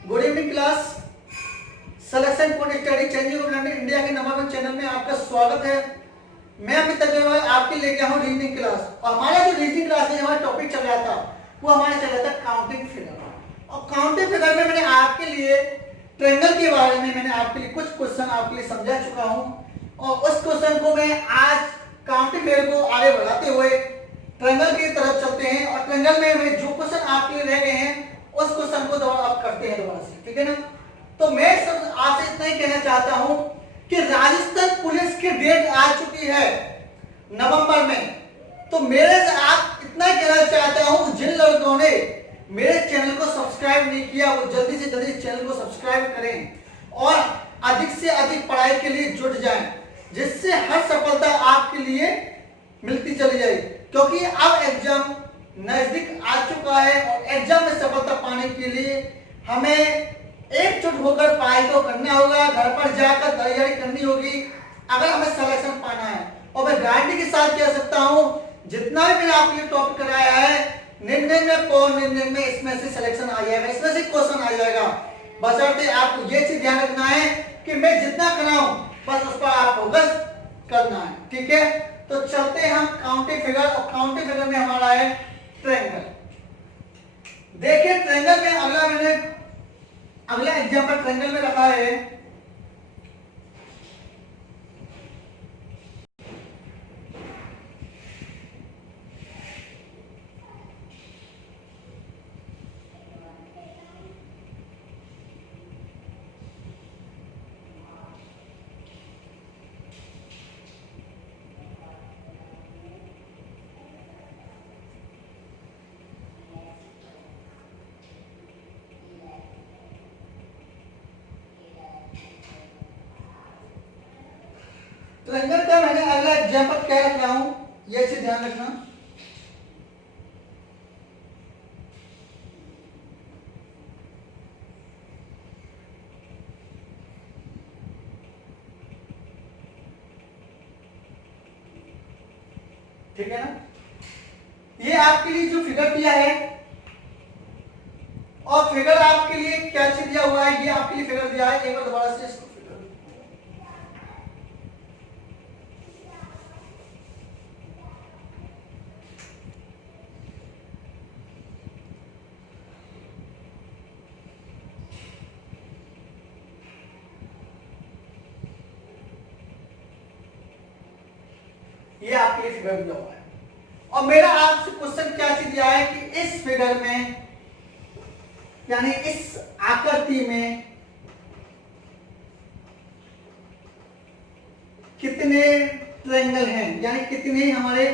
Good evening class. Selection for study changing of learning India के number 1 channel में आपका स्वागत है। मैं अमित अग्रवाल आपके लेके आया हूँ रीजनिंग क्लास। और हमारा जो रीजनिंग क्लास में हमारा टॉपिक चल रहा था वो हमारा चल रहा था काउंटिंग फिगर। और काउंटिंग फिगर में मैंने आपके लिए ट्रायंगल के बारे में मैंने आपके लिए कुछ क्वेश्चन आपके लिए समझा चुका हूँ। और उस क्वेश्चन को मैं आज काउंटिंग फिगर को आगे बढ़ाते हुए ट्रायंगल की तरफ चलते हैं। और ट्रायंगल में जो क्वेश्चन आपके लिए रह गए हैं उस क्वेश्चन को दोबारा आप करते हैं दोबारा से, ठीक है ना। तो मैं सब आपसे इतना ही कहना चाहता हूं कि राजस्थान पुलिस की डेट आ चुकी है नवंबर में। तो मेरे से आप इतना ही कहना चाहता हूं, जिन लोगों ने मेरे चैनल को सब्सक्राइब नहीं किया वो जल्दी से जल्दी चैनल को सब्सक्राइब करें और अधिक से अधिक पढ़ाई के लिए जुट जाएं, जिससे हर सफलता आपके लिए मिलती चली जाए। क्योंकि अब एग्जाम नजदीक आ चुका है और एग्जाम में सफलता पाने के लिए हमें एकजुट होकर पढ़ाई को करना होगा, घर पर जाकर तैयारी करनी होगी अगर हमें सिलेक्शन पाना है। और मैं गारंटी के साथ कह सकता हूं, जितना भी मैंने आपके लिए टॉपिक कराया है 99.99 इसमें से सिलेक्शन आ जाएगा, इसमें से क्वेश्चन आ जाएगा। बशर्ते आपको ये चीज ध्यान रखना है कि मैं जितना कराऊं बस उस पर आप फोकस करना है, ठीक है। तो चलते हैं हम काउंटिंग फिगर। और काउंटिंग फिगर में हमारा है ट्रायंगल। देखिए ट्रायंगल में अगला एग्जांपल ट्रायंगल में रखा है। ट्रायंगल का मैंने अगला एग्जांपल क्या रख रहा हूं ये चीज ध्यान रखना। ठीक है ना। ये आपके लिए जो फिगर दिया है और फिगर आपके लिए क्या चीज दिया हुआ है, ये आपके लिए फिगर दिया है। एक बार दोबारा से इसको ये आपके लिए फिगर दिया हुआ है। और मेरा आपसे क्वेश्चन क्या चीज दिया है कि इस फिगर में यानी इस आकृति में कितने ट्रायंगल हैं, यानी कितने हमारे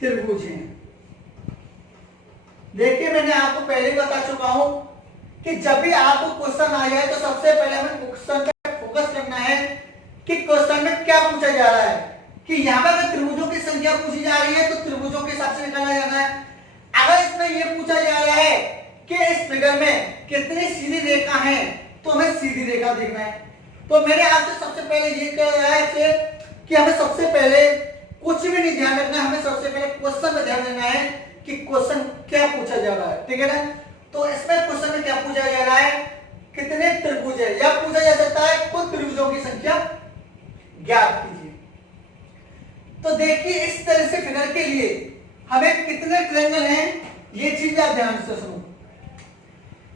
त्रिभुज हैं। देखिए मैंने आपको पहले ही बता चुका हूं कि जब भी आपको क्वेश्चन आ जाए तो सबसे पहले हमें क्वेश्चन पे फोकस करना है कि क्वेश्चन में क्या पूछा जा रहा है। कि यहाँ पर अगर त्रिभुजों की संख्या पूछी जा रही है तो त्रिभुजों के हिसाब से निकालना जाना है। अगर इसमें यह पूछा जा रहा है कि इस फिगर में कितनी सीधी रेखा हैं तो हमें सीधी रेखा देखना है। तो मेरे आपसे सबसे पहले ये कह रहा है कि हमें सबसे पहले कुछ भी नहीं ध्यान रखना, हमें सबसे पहले क्वेश्चन में ध्यान देना है कि क्वेश्चन क्या पूछा जा रहा है, ठीक है ना। तो इसमें क्वेश्चन में क्या पूछा जा रहा है, कितने त्रिभुज है, या पूछा जा सकता है कुल त्रिभुजों की संख्या ज्ञात कीजिए। तो देखिए इस तरह से फिगर के लिए हमें कितने ट्रायंगल हैं ये चीज आप ध्यान से सुनो।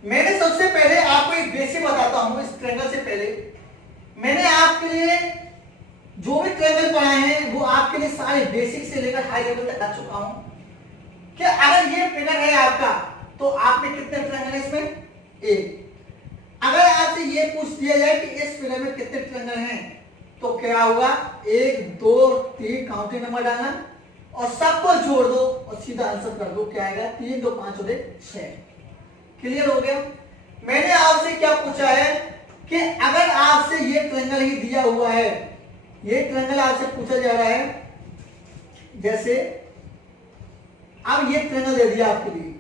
मैंने सबसे पहले आपको एक बेसिक बताता हूं। इस ट्रायंगल से पहले मैंने आपके लिए जो भी ट्रायंगल पढ़ाए हैं वो आपके लिए सारे बेसिक से लेकर हाई लेवल तक आ चुका हूं कि अगर ये फिगर है आपका तो आप में कितने ट्रायंगल है, इसमें एक। अगर आपसे ये पूछ दिया जाए कि इस फिगर में कितने ट्रायंगल हैं तो क्या होगा, 1 2 3 काउंटिंग नंबर डालना और सबको जोड़ दो और सीधा आंसर कर दो। क्या आएगा, 3 2 5 और 6। क्लियर हो गया। मैंने आपसे क्या पूछा है कि अगर आपसे ये ट्रायंगल ही दिया हुआ है, ये ट्रायंगल आपसे पूछा जा रहा है, जैसे अब ये ट्रायंगल दे दिया आपके लिए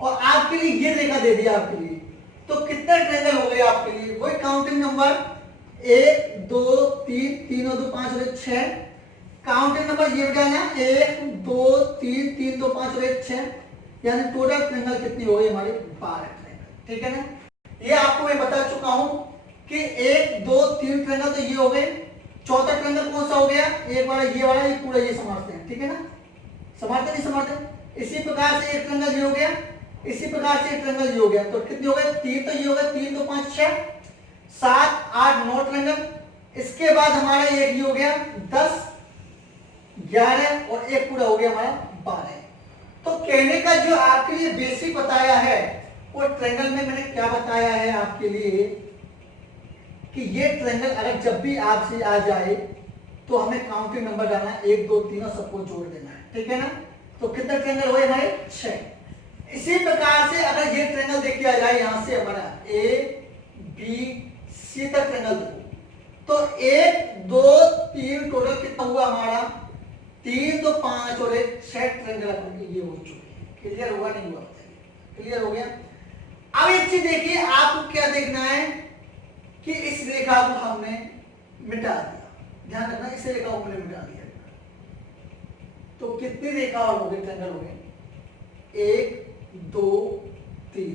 और आपके लिए ये रेखा दे दिया आपके लिए, तो कितने ट्रायंगल हो गए आपके लिए, वही काउंटिंग नंबर 1 2 3 3 और 2 5 और 6। काउंटिंग नंबर ये डालना 1 2 3 3 2 5 और 6, यानी टोटल ट्रायंगल कितनी हो गई हमारी, 12 ट्रायंगल। ठीक है ना। ये आपको मैं बता चुका हूं कि 1 2 3 ट्रायंगल तो ये हो गए, चौथा ट्रायंगल कौन सा हो गया, एक वाला, ये पूरा ये समझते हैं, ठीक है ना, समझते नहीं समझते। इसी प्रकार से एक ट्रायंगल ये हो गया, इसी प्रकार से एक ट्रायंगल ये हो गया, तो कितने हो गए, 3 तो ये हो गया, 3 2 5 6 7 8 9 ट्रायंगल। इसके बाद हमारा एक ये हो गया 10 11 और एक पूरा हो गया हमारा 12। तो कहने का जो आपके लिए बेसिक बताया है वो ट्रायंगल में मैंने क्या बताया है आपके लिए कि ये ट्रायंगल अगर जब भी आपसे आ जाए तो हमें काउंटिंग नंबर डालना है, 1 2 3 और सबको जोड़ देना है, ठीक है ना। तो कितने ट्रायंगल हुए हमारे, 6। इसी प्रकार से अगर ये ट्रायंगल देख के आ जाए यहां से हमारा ए बी सी तक ट्रायंगल देखो, तो 1 2 3 टोटल कितना हुआ हमारा, 3 तो 5 और 1 6 ट्रायंगल ये हो चुके हैं। क्लियर हुआ नहीं हुआ, क्लियर हो गया। अब एक चीज देखिए, आपको क्या देखना है कि इस रेखा को हमने मिटा दिया, ध्यान रखना, इस रेखा को हमने मिटा दिया, तो कितनी रेखा और हो गई, ट्रायंगल हो गए 1 2 3,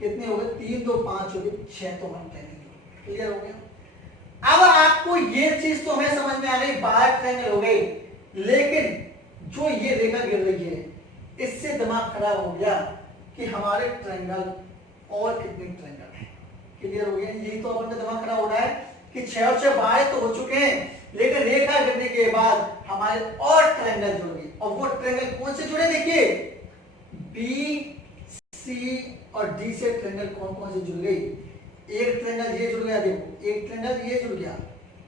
कितने हो गए, 3 2 5 हो गए 6, तो हम ट्रायंगल क्लियर हो गया। अब आपको ये चीज तो हमें समझ में आ गई, 12 ट्रायंगल हो गए, लेकिन जो ये रेखा गिर रही है इससे दिमाग खराब हो गया कि हमारे ट्रायंगल और कितने ट्रायंगल हैं। क्लियर हो गया, यही तो अपन का दिमाग खराब हो रहा है कि 6 और 6 12 तो हो चुके हैं, लेकिन रेखा गिरने के बाद हमारे और ट्रायंगल जुड़ गए, और वो ट्रायंगल कौन से जुड़े, देखिए बी सी और डी से ट्रायंगल कौन कौन से जुड़ गए। एक ट्रायंगल ये जुड़ गया, देखो एक ट्रायंगल ये जुड़ गया,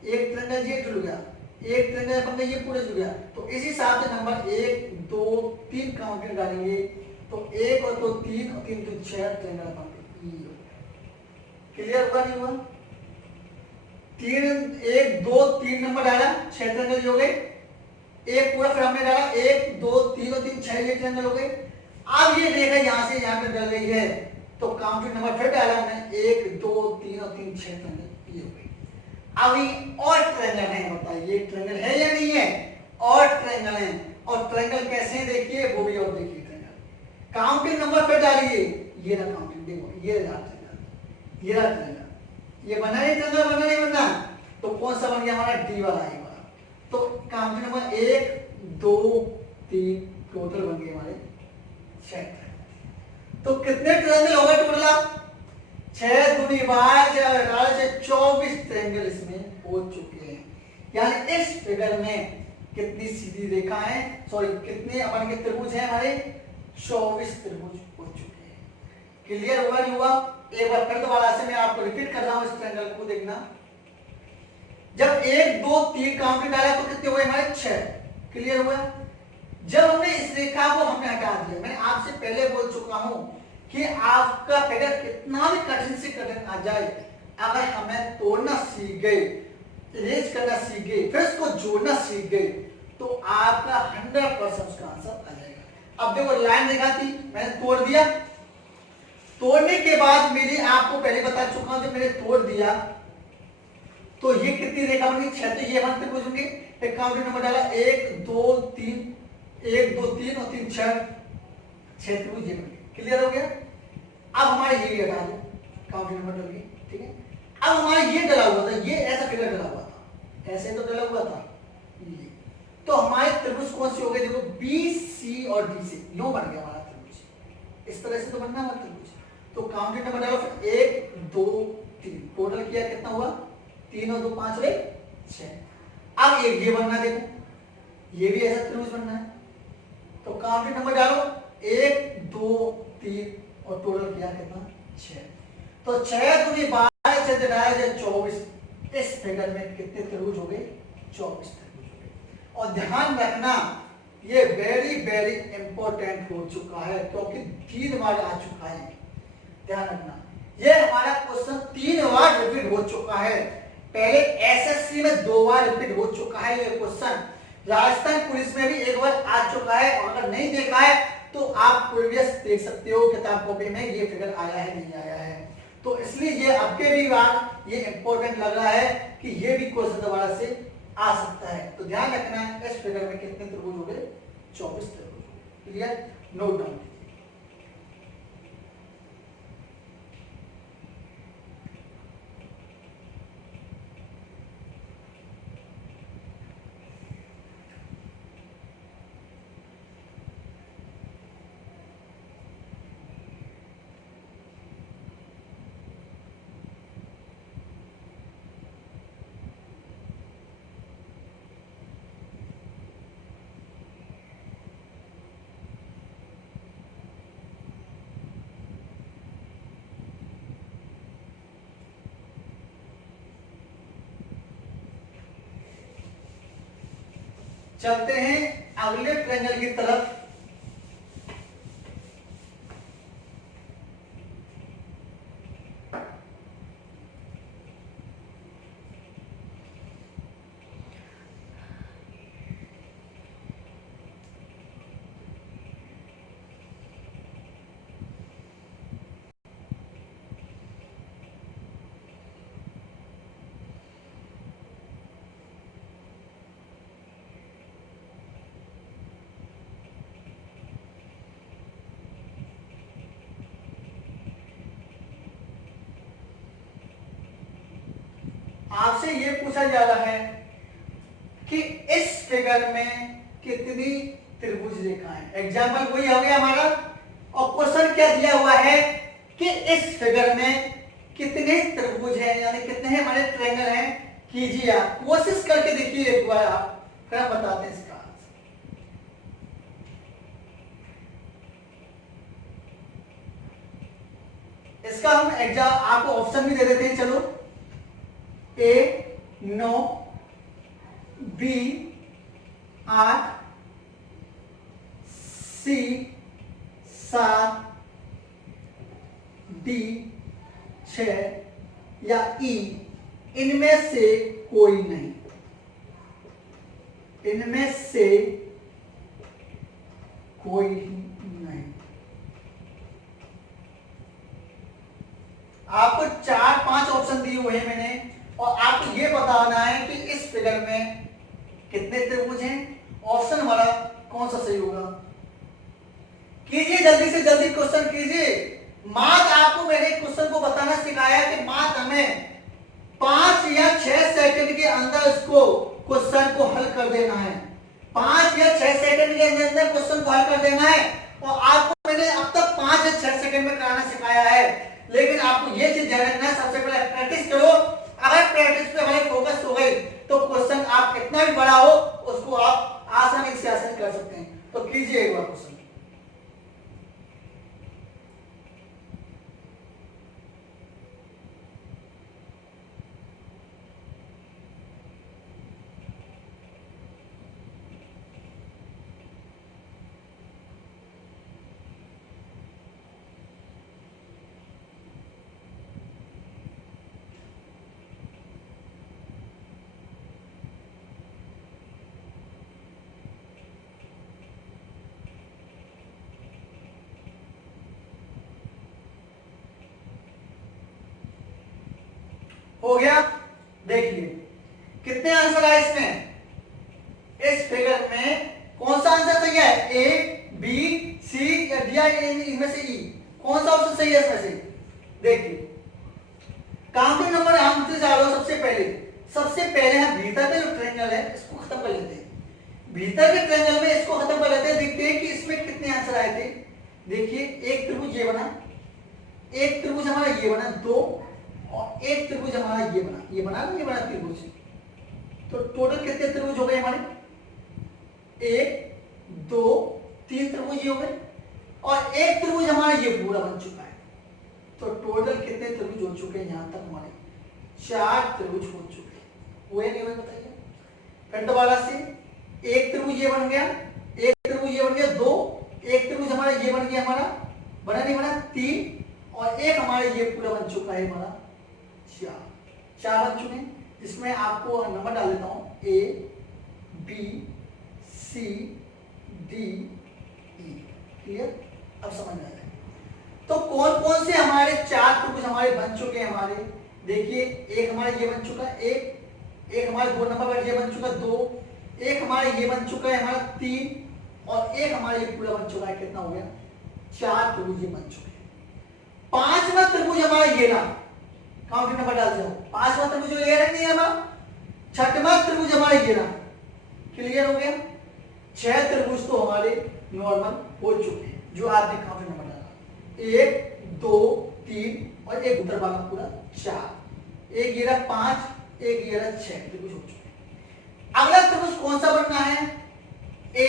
एक ट्रायंगल ये जुड़ गया, एक ट्रायंगल अपन का ये पूरा जुड़ गया। तो इसी हिसाब से नंबर 1 2 3 काउंटिंग डालेंगे, तो 1 और 2 3 और 3 तो 6 ट्रायंगल अपन क्लियर हुआ नहीं हुआ। 1 2 3 नंबर डाला, 6 ट्रायंगल हो गए, एक पूरा फिर हमने डाला 1 2 3 और 3 6 ये ट्रायंगल हो गए। अब ये रेखा यहां से यहां पे डल गई है, तो काउंटिंग नंबर फिर डाला हमने 1 2 3 और 3 6 ट्रायंगल ये हो गए। अब ये और ट्रायंगल है, बताइए ये ट्रायंगल है या नहीं है, और ट्रायंगल है, और ट्रायंगल कैसे हैं देखिए, वो भी और देखिए ट्रायंगल, काउंटिंग नंबर फिर डालिए, ये रहा काउंटिंग, देखो ये रहा ट्रायंगल, ये रहा ट्रायंगल, ये बना नहीं ट्रायंगल, बना नहीं बना, तो कौन सा बन गया हमारा, डी वाला, ये वाला। तो काउंटिंग नंबर 1 2 3 टोटल बन गए हमारे 6। तो कितने ट्रायंगल हो गए टोटल, 6 दूनी 12 से 24 ट्रायंगल इसमें हो चुके हैं। यानी इस फिगर में कितनी सीधी रेखा है, सॉरी कितने अपन के त्रिभुज हैं हमारे, 24 त्रिभुज हो चुके हैं। क्लियर हुआ नहीं हुआ, एक बार फिर दोबारा से मैं आपको रिपीट कर रहा हूं, इस ट्रायंगल को देखना। जब 1 2 3 काउंटिंग डाला तो कितने हुए हमारे, 6। क्लियर हुआ। जब हमने इस रेखा को हमने हटा दिया, मैंने आपसे पहले बोल चुका हूं कि आपका फिगर कितना भी कठिन से कठिन आ जाए, अगर हमें तोड़ना सीख गए, इरेज करना सीख गए, फिर उसको जोड़ना सीख गए, तो आपका 100% उसका आंसर आ जाएगा। अब देखो लाइन दिखा थी, मैंने तोड़ दिया, तोड़ने के बाद मेरी आपको पहले बता चुका हूं, जब मैंने तोड़ दिया तो ये कितनी रेखा बनी, 6, तो ये बनते पूछूंगी, एक काउंटिंग नंबर डाला 1 2 3 1 2 3 और 3 6 त्रिभुज ये बन गए। क्लियर हो गया। अब हमारे ये हटा दो, काउंटिंग नंबर डल गई, ठीक है। अब हमारा ये डला हुआ था, ये ऐसा फिगर डला हुआ था, ऐसे तो डला हुआ था ये, तो हमारे त्रिभुज कौन से हो गए, देखो बी सी और डी से यूं बन गया हमारा त्रिभुज, इस तरह से तो बनना हमारा त्रिभुज। तो काउंटिंग नंबर डालो, 1 2 3 टोटल किया कितना हुआ, 3 और 2 5 और 1 6। अब ये बनना, देखो ये भी ऐसा त्रिभुज बनना है, तो काउंटिंग नंबर डालो 1 2 3 और टोटल किया कितना, 6। तो 6 दूनी 12 से घटाया जाए 24, इस फिगर में कितने त्रिभुज हो गए, 24 त्रिभुज हो गए। और ध्यान रखना ये वेरी वेरी इंपॉर्टेंट हो चुका है, क्योंकि 3 बार आ चुका है, ध्यान रखना ये हमारा क्वेश्चन 3 बार रिपीट हो चुका है। पहले एसएससी में 2 बार रिपीट हो चुका है ये क्वेश्चन, राजस्थान पुलिस में भी 1 बार आ चुका है, और अगर नहीं देखा है तो आप प्रीवियस देख सकते हो किताब कॉपी में, ये फिगर आया है नहीं आया है। तो इसलिए ये आपके भी बार ये इंपॉर्टेंट लग रहा है कि ये भी क्वेश्चन दोबारा से आ सकता है। तो ध्यान रखना है इस फिगर में कितने त्रिभुज हो गए, 24 त्रिभुज। Clear, note down. चलते हैं अगले ट्रायंगल की तरफ। आपसे ये पूछा जा रहा है कि इस फिगर में कितनी त्रिभुज रेखाएं। एग्जाम्पल वही हो गया हमारा, और क्वेश्चन क्या दिया हुआ है कि इस फिगर में कितने त्रिभुज हैं, यानी कितने हमारे ट्रायंगल हैं। कीजिए, आप कोशिश करके देखिए एक बार, आप फिर हम बताते हैं इसका। इसका हम एग्जाम आपको ऑप्शन भी दे देते हैं, चलो। ए 9, बी 8, सी 7, डी 6 या ई इनमें से कोई नहीं। इनमें से कोई नहीं। आपको 4-5 ऑप्शन दिए हुए हैं मैंने, और आपको ये बताना है कि इस फिगर में कितने त्रिभुज हैं। ऑप्शन हमारा कौन सा सही होगा। कीजिए, जल्दी से जल्दी क्वेश्चन कीजिए। मात्र आपको मैंने क्वेश्चन को बताना सिखाया कि मात्र हमें 5 या 6 सेकंड के अंदर इसको क्वेश्चन को हल कर देना है। 5 या 6 सेकंड के अंदर क्वेश्चन को हल कर देना है। और आपको मैंने अब तक 5 या 6 सेकंड में कराना सिखाया है, लेकिन आपको ये चीज ध्यान रखना है, सबसे पहले प्रैक्टिस करो। अगर प्रैक्टिस पे हमारी फोकस हो गई तो क्वेश्चन आप कितना भी बड़ा हो उसको आप आसानी से आसान कर सकते हैं। तो कीजिए एक बार क्वेश्चन। हो गया। देखिए कितने आंसर आए इसमें। इस फिगर में कौन सा आंसर सही है, ए बी सी या डी या इनमें से ई, कौन सा ऑप्शन सही है इसमें से। देखिए काउंटिंग नंबर हमसे जा रहे हो। सबसे पहले हम भीतर का जो ट्रायंगल है इसको खत्म कर लेते हैं। भीतर के ट्रायंगल में इसको खत्म कर लेते हैं। देखते हैं कि इसमें कितने आंसर आए थे। देखिए एक त्रिभुज ये बना, एक त्रिभुज हमारा ये बना 2, और एक त्रिभुज हमारा ये बना त्रिभुज। तो टोटल कितने त्रिभुज हो गए हमारे, 1 2 3 त्रिभुज ये हो गए, और एक त्रिभुज हमारा ये पूरा बन चुका है। तो टोटल कितने त्रिभुज हो चुके हैं, यहां तक हमारे 4 त्रिभुज हो चुके हैं। हुए नहीं हुए बताइए। फिर दोबारा से एक त्रिभुज ये बन गया, एक त्रिभुज ये बन गया 2, एक त्रिभुज हमारा ये बन गया, हमारा बना नहीं बना 3, और एक हमारा ये पूरा बन चुका है हमारा 4 बन चुके हैं। इसमें आपको नंबर डाल देता हूं, A B C D E. Clear, अब समझ में आ जाए। तो कौन कौन से हमारे 4 त्रिभुज हमारे बन चुके हैं हमारे। देखिए एक हमारा ये बन चुका है, एक हमारे 2 नंबर पर ये बन चुका है 2, एक हमारा ये बन चुका है हमारा 3, और एक हमारा ये पूरा बन चुका है, कितना हो गया 4 त्रिभुज ये बन चुके हैं। 5वां त्रिभुज हमारा ये रहा, काउंटिंग नंबर डाल दो। 5वां त्रिभुज ये रहा नहीं है हमारा, 6वां त्रिभुज हमारा ये रहा। क्लियर हो गया। 6 त्रिभुज तो हमारे नॉर्मल हो चुके हैं जो आपने काउंटिंग नंबर डाला, 1 2 3 और एक उधर वाला पूरा 4, एक ये रहा 5, एक ये रहा 6 त्रिभुज हो चुके हैं। अगला त्रिभुज कौन सा बनना है, ए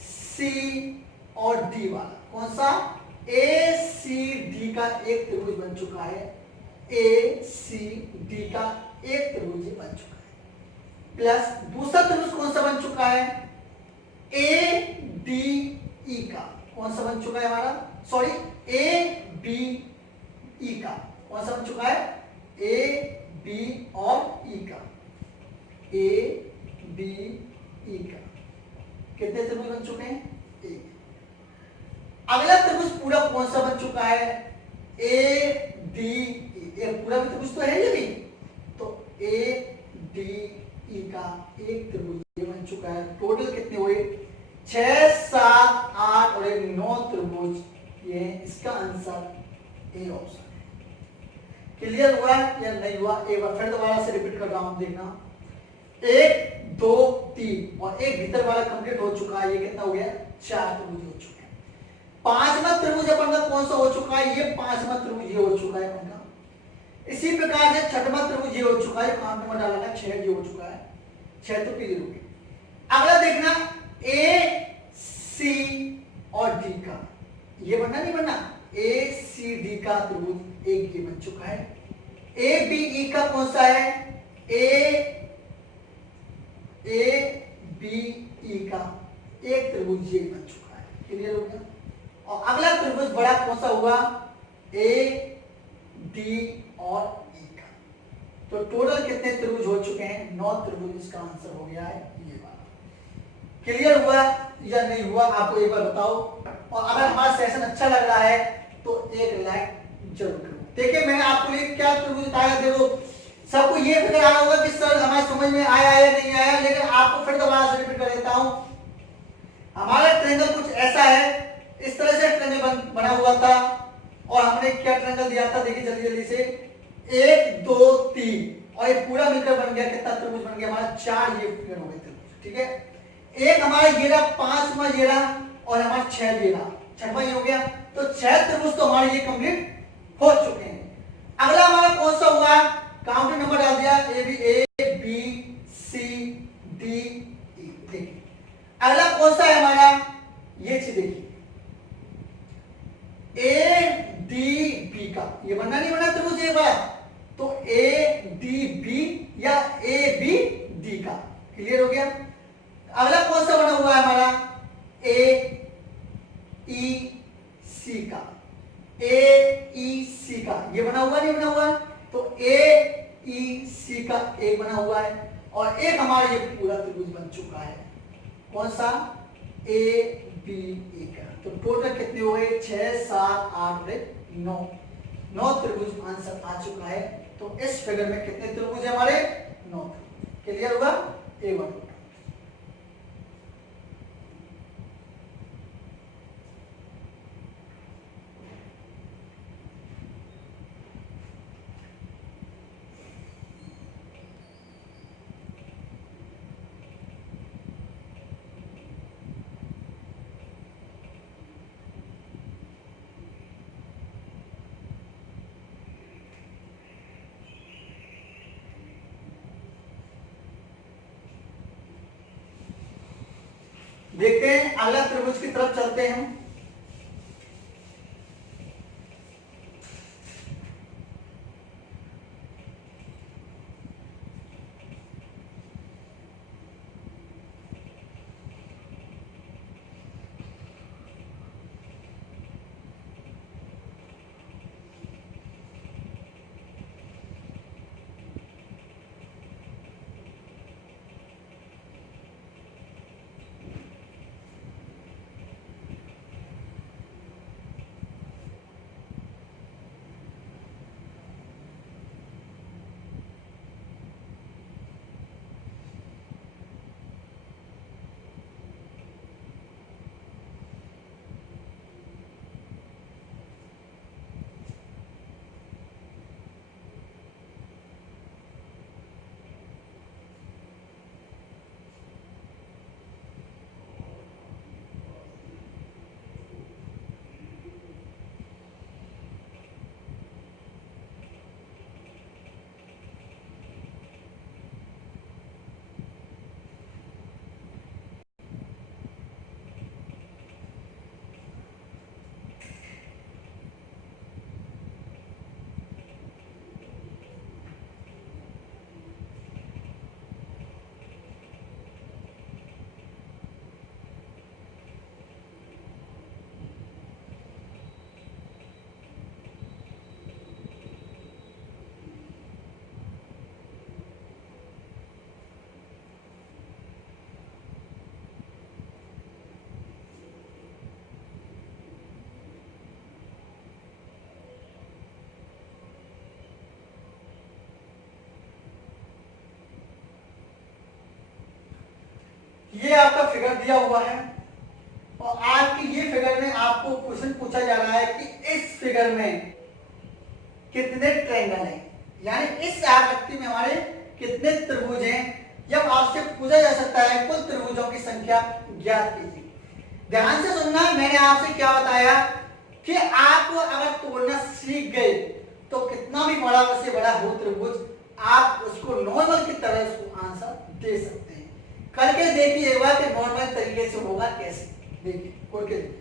सी और डी वाला। कौन सा, ए सी डी का एक त्रिभुज बन चुका है, ए सी डी का एक त्रिभुज बन चुका है। प्लस दूसरा त्रिभुज कौन सा बन चुका है, ए डी ई का, कौन सा बन चुका है हमारा, सॉरी ए बी ई का, कौन सा बन चुका है, ए बी और ई का, ए बी ई का। कितने त्रिभुज बन चुके हैं, एक। अगला त्रिभुज पूरा कौन सा बन चुका है, ए डी ई, पूरा भी त्रिभुज तो है ये भी, तो ए डी ई का एक त्रिभुज ये बन चुका है। टोटल कितने हुए, 6 7 8 और 9 त्रिभुज, ये इसका आंसर ए ऑप्शन है। क्लियर हुआ या नहीं हुआ, एक बार फिर दोबारा से रिपीट कर रहा हूं, देखना 1 2 3 और एक भीतर वाला कंप्लीट हो चुका है, ये कितना हो गया, 4 त्रिभुज हो चुके हैं। पांचवा त्रिभुज अपन का कौन सा हो चुका है, ये पांचवा त्रिभुज ये हो चुका है अपन का। इसी प्रकार से छठवां त्रिभुज ये हो चुका है, काउंट में डाला था 6 ये हो चुका है, 6 तो क्लियर हो गया। अगला देखना ए सी और डी का, ये बनना नहीं बनना, ए सी डी का त्रिभुज एक ये बन चुका है। ए बी ई का कौन सा है, ए बी ई का एक त्रिभुज ये बन चुका है, क्लियर हो गया। और अगला त्रिभुज बड़ा कौन सा हुआ, ए डी और ई का। तो टोटल कितने त्रिभुज हो चुके हैं, 9 त्रिभुज, इसका आंसर हो गया है ये वाला। क्लियर हुआ या नहीं हुआ, आपको एक बार बताओ। और अगर हमारा सेशन अच्छा लग रहा है तो एक लाइक जरूर करो। देखिए मैंने आपको लिए क्या त्रिभुज बताया, देखो सबको ये फिक्र आया होगा कि सर हमारे समझ में आया या नहीं आया, लेकिन आपको फिर दोबारा से रिपीट कर देता हूं। हमारा ट्रायंगल कुछ ऐसा है, इस तरह से ट्रायंगल बना हुआ था, और हमने क्या ट्रायंगल दिया था, देखिए जल्दी जल्दी से 1 2 3 और ये पूरा मिलकर बन गया, कितना त्रिभुज बन गया हमारा, 4 ये फिगर हो गए त्रिभुज, ठीक है। एक हमारा ये रहा, 5वां ये रहा, और हमारा 6 ये रहा, 6वां ये हो गया। तो 6 त्रिभुज तो हमारे ये कंप्लीट हो चुके हैं। अगला हमारा कौन सा हुआ, काउंटिंग नंबर डाल दिया, ए बी सी डी ई। देखिए अगला कौन सा है हमारा, ये चीज देखिए ए डी बी का, ये बनना नहीं बना त्रिभुज एक बार, तो ए डी बी या ए बी डी का, क्लियर हो गया। अगला कौन सा बना हुआ है हमारा, ए ई सी का, ए ई सी का, ये बना हुआ नहीं बना हुआ है, तो ए ई सी का एक बना हुआ है, और एक हमारा ये पूरा त्रिभुज बन चुका है, कौन सा, ए बी ई का। तो टोटल कितने हुए, 6 7 8 9 त्रिभुज आंसर आ चुका है। तो इस फिगर में कितने त्रिभुज है हमारे, 9। क्लियर हुआ, A1। देखते हैं अगला त्रिभुज की तरफ चलते हैं। ये आपका फिगर दिया हुआ है और आपकी ये फिगर में आपको क्वेश्चन पूछा जा रहा है कि इस फिगर में कितने ट्रायंगल हैं, यानी इस आकृति में हमारे कितने त्रिभुज हैं। जब आपसे पूछा जा सकता है कुल त्रिभुजों की संख्या ज्ञात कीजिए। ध्यान से सुनना, मैंने आपसे क्या बताया कि आप अगर तोड़ना सीख गए तो कितना भी बड़ा से बड़ा हो त्रिभुज आप उसको नॉर्मल की तरह उसको आंसर दे सकते हैं। करके देखिए एक बार कि नॉर्मल तरीके से होगा कैसे, देखिए करके देखिए।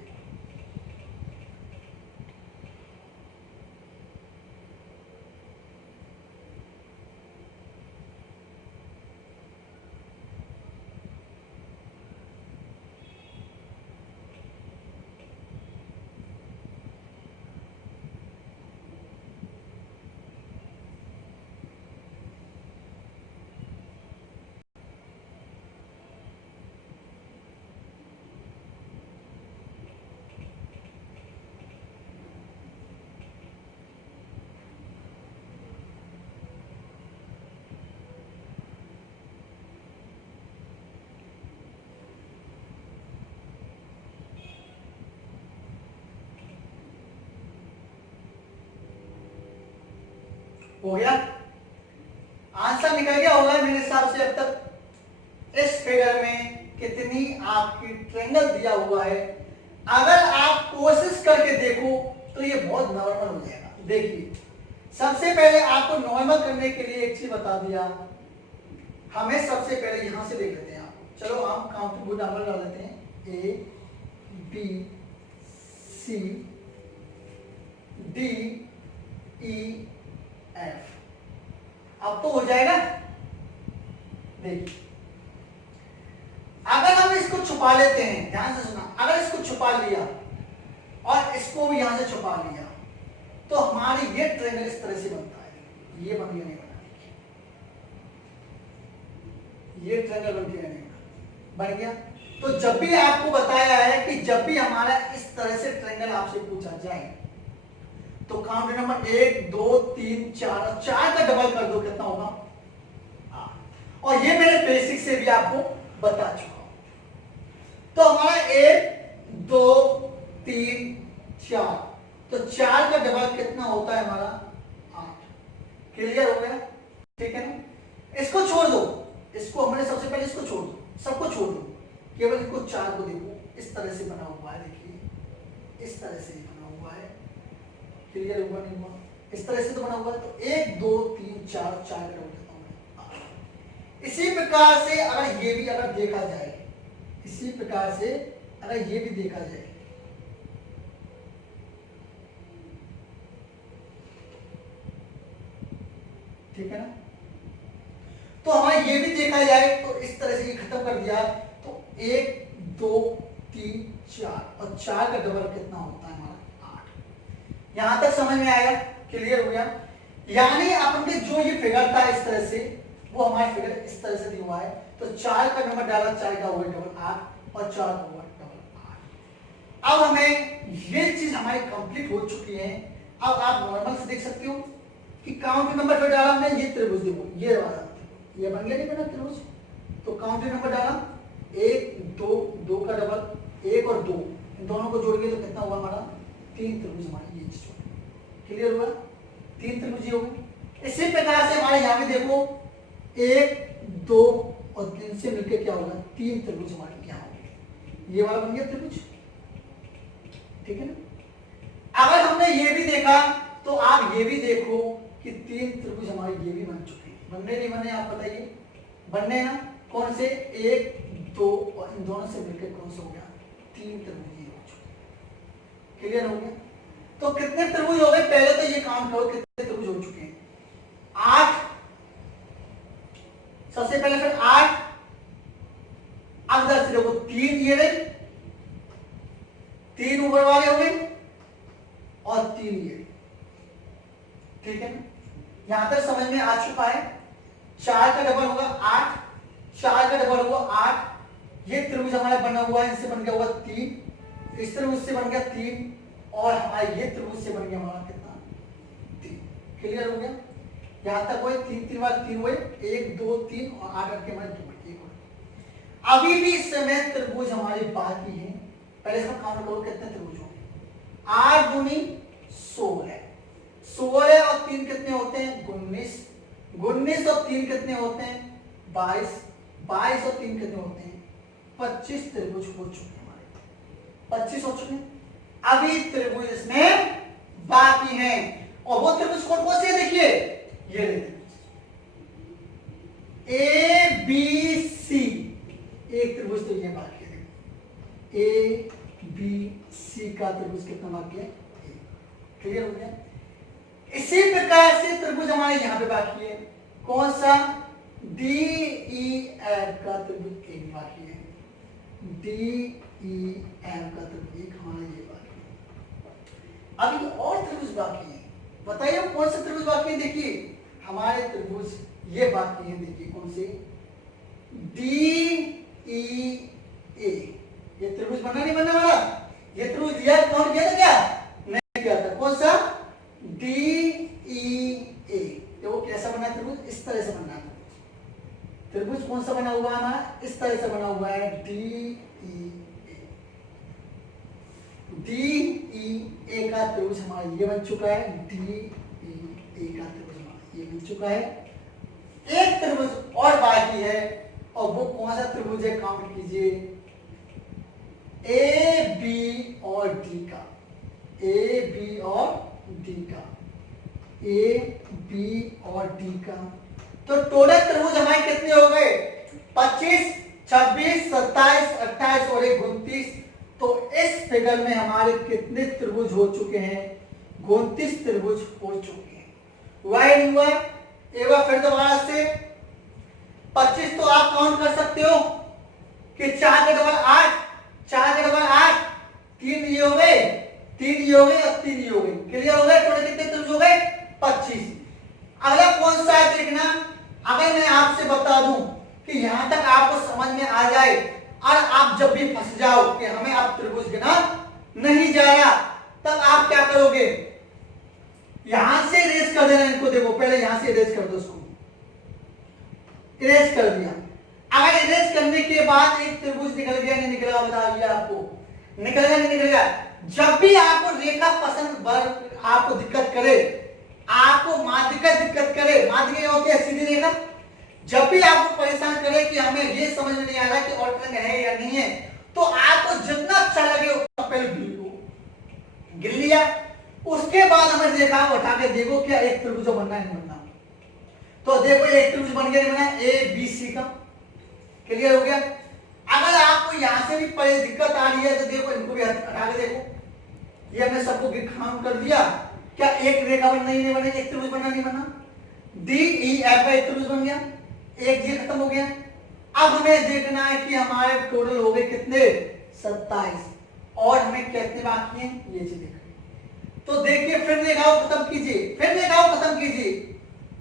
हो गया, आंसर निकल गया होगा मेरे हिसाब से। अब तक इस फिगर में कितनी आपकी ट्रायंगल दिया हुआ है, अगर आप कोशिश करके देखो तो ये बहुत नॉर्मल हो जाएगा। देखिए सबसे पहले आपको नॉर्मल करने के लिए एक चीज बता दिया, हमें सबसे पहले यहां से देख लेते हैं। आपको चलो हम काउंटिंग गुड नंबर डाल लेते हैं, A B C D E F. अब तो हो जाएगा। देखिए अगर हम इसको छुपा लेते हैं, ध्यान से सुना, अगर इसको छुपा लिया और इसको भी यहां से छुपा लिया तो हमारी ये ट्रायंगल इस तरह से बनता है। ये बन गया, नहीं बना, ये ट्रायंगल बन गया, नहीं बन गया। तो जब भी आपको बताया है कि जब भी हमारा इस तरह से ट्रायंगल आपसे पूछा जाए तो काउंट नंबर 1 2 3 4 और 4 का डबल कर दो, कितना होगा 8। और ये मैंने बेसिक से भी आपको बता चुका हूं। तो हमारा 1 2 3 4, तो 4 का डबल कितना होता है हमारा 8। क्लियर हो गया, ठीक है ना। इसको छोड़ दो, इसको हमने सबसे पहले इसको छोड़ दो, सबको छोड़ दो, केवल इसको 4 को देखो, इस तरह से बना हुआ है। देखिए इस तरह से बना हुआ है, क्लियर हुआ नहीं हुआ, इस तरह से तो बना हुआ है। तो 1 2 3 4 4 का डबल कितना होगा। इसी प्रकार से अगर ये भी अगर देखा जाए, इसी प्रकार से अगर ये भी देखा जाए, ठीक है ना, तो हमारा ये भी देखा जाए तो इस तरह से ये खत्म कर दिया। तो 1 2 3 4 और 4 का डबल कितना होता है हमारा 8। यहां तक समझ में आया, क्लियर हो गया। यानी अपन के जो ये फिगर था इस तरह से, वो हमारा फिगर इस तरह से दिया हुआ है। तो 4 का नंबर डाला, 4 का हुआ डबल 8 और 4 का हुआ डबल 8। अब हमें ये चीज हमारी कंप्लीट हो चुकी है। अब आप नॉर्मल से देख सकते हो कि काउंट नंबर जो डाला हमने, ये त्रिभुज देखो, ये वाला ये बन गया, नहीं बना त्रिभुज। तो काउंट नंबर डाला 1 2 2 का डबल 1 और 2, इन दोनों को जोड़िए तो कितना हुआ हमारा 3 त्रिभुज हमारे ये चीज। क्लियर हुआ, 3 त्रिभुज हो गए। इसी प्रकार से हमारे यहाँ पे देखो 1 2 और 3 से मिलकर क्या होगा 3 त्रिभुज हमारे यहाँ हो गए। ये वाला बन गया त्रिभुज, ठीक है ना। अगर हमने ये भी देखा तो आप ये भी देखो कि 3 त्रिभुज हमारे ये भी बन चुके हैं। बनने नहीं बने आप बताइए, बनने ना, कौन से 1 2 और इन दोनों से मिलकर कौन सा हो गया 3 त्रिभुज हो चुके। क्लियर हो गया। तो कितने त्रिभुज हो गए, पहले तो ये काउंट करो कितने त्रिभुज हो चुके हैं 8। सबसे पहले फिर 8, अब इधर से देखो 3 ये रहे, 3 ऊपर वाले हो गए और 3 ये, ठीक है ना। यहां तक समझ में आ चुका है। 4 का डबल होगा 8, 4 का डबल हुआ 8। ये त्रिभुज हमारा बना हुआ है, इससे बन गया हुआ 3, इस त्रिभुज से बन गया 3 और हमारा ये त्रिभुज से बन गया हमारा कितना 3। क्लियर हो गया। यहां तक हुए 3 3 बार 3 हुए, 1 2 3 और 8 के हमारे 2 1। अभी भी इस समय त्रिभुज हमारे बाकी है। पहले इसका काउंट करो कितने त्रिभुज होंगे। 8 दूनी 16, 16 और 3 कितने होते हैं 19, 19 और 3 कितने होते हैं 22, 22 और 3 कितने होते हैं 25 त्रिभुज हो चुके हैं हमारे, 25 हो चुके हैं। अभी त्रिभुज इसमें बाकी हैं और वो त्रिभुज कौन कौन से देखिए, ये ए बी सी, एक त्रिभुज तो ये बाकी है, ए बी सी का त्रिभुज कितना बाकी है, क्लियर हो गया। इसी प्रकार से त्रिभुज हमारे यहां पे बाकी है, कौन सा, डी ई एफ का त्रिभुज एक बाकी है, डी ई एफ का त्रिभुज एक हमारा ये बाकी है। अभी और त्रिभुज बाकी है, बताइए कौन से त्रिभुज बाकी है। देखिए हमारे त्रिभुज ये बाकी है, देखिए कौन से, डी ई ए, ये त्रिभुज बनना नहीं बनने वाला, ये त्रिभुज दिया काउंट किया था क्या, नहीं किया था, कौन सा, डी ई ए। देखो कैसा बना त्रिभुज, इस तरह से बनना है त्रिभुज, कौन सा बना हुआ है हमारा, इस तरह से बना हुआ है, डी ई ए, डी ई ए का त्रिभुज हमारा ये बन चुका है, डी ई ए का त्रिभुज हमारा ये बन चुका है। एक त्रिभुज और बाकी है और वो कौन सा त्रिभुज है, काउंट कीजिए, ए बी और डी का, ए बी और डी का, ए बी और डी का। तो टोटल त्रिभुज हमारे कितने हो गए, 25, 26, 27, 28 और 29। तो इस फिगर में हमारे कितने त्रिभुज हो चुके हैं, 29 त्रिभुज हो चुके हैं। हुआ है नहीं हुआ, एक बार फिर दोबारा से 25 तो आप काउंट कर सकते हो कि 4 के डबल 8, 4 के डबल 8, 3 ये हो गए, 3 ये हो गए और 3 ये हो गए, क्लियर हो गए। टोटल कितने त्रिभुज हो गए 25। अगला कौन सा है देखना, अगर मैं आपसे बता दूं कि यहां तक आपको समझ में आ जाए और आप जब भी फंस जाओ कि हमें आप त्रिभुज गिना नहीं जा रहा, तब आप क्या करोगे, यहां से इरेज कर देना इनको। देखो पहले यहां से इरेज कर दो उसको, इरेज कर दिया। अगर इरेज करने के बाद एक त्रिभुज निकल गया नहीं निकला, बता दिया आपको, निकल गया नहीं निकल गया। जब भी आपको रेखा पसंद आपको दिक्कत करे, आपको माध्यिका दिक्कत करे, माध्यिका होती है सीधी रेखा, जब भी आपको परेशान करे कि हमें ये समझ में नहीं आ रहा कि ऑल्टरनेट है या नहीं है, तो आपको जितना अच्छा लगे उतना पहले गिन लिया, उसके बाद हमें रेखा उठा के देखो क्या एक त्रिभुज बनना है नहीं बनना। तो देखो एक त्रिभुज बन गया नहीं बना, ए बी सी का, क्लियर हो गया। अगर आपको यहां से भी पहले दिक्कत आ रही है तो देखो इनको भी हटा के देखो, ये हमने सबको काउंट कर दिया, क्या एक रेखा बनना ही नहीं बना, एक त्रिभुज बनना नहीं बना, डी ई एफ का एक त्रिभुज बन गया, एक ये खत्म हो गया। अब हमें देखना है कि हमारे टोटल हो गए कितने 27 और हमें कितने बाकी हैं ये चीज देखिए। तो देखिए फिर रेखाओं खत्म कीजिए, फिर रेखाओं खत्म कीजिए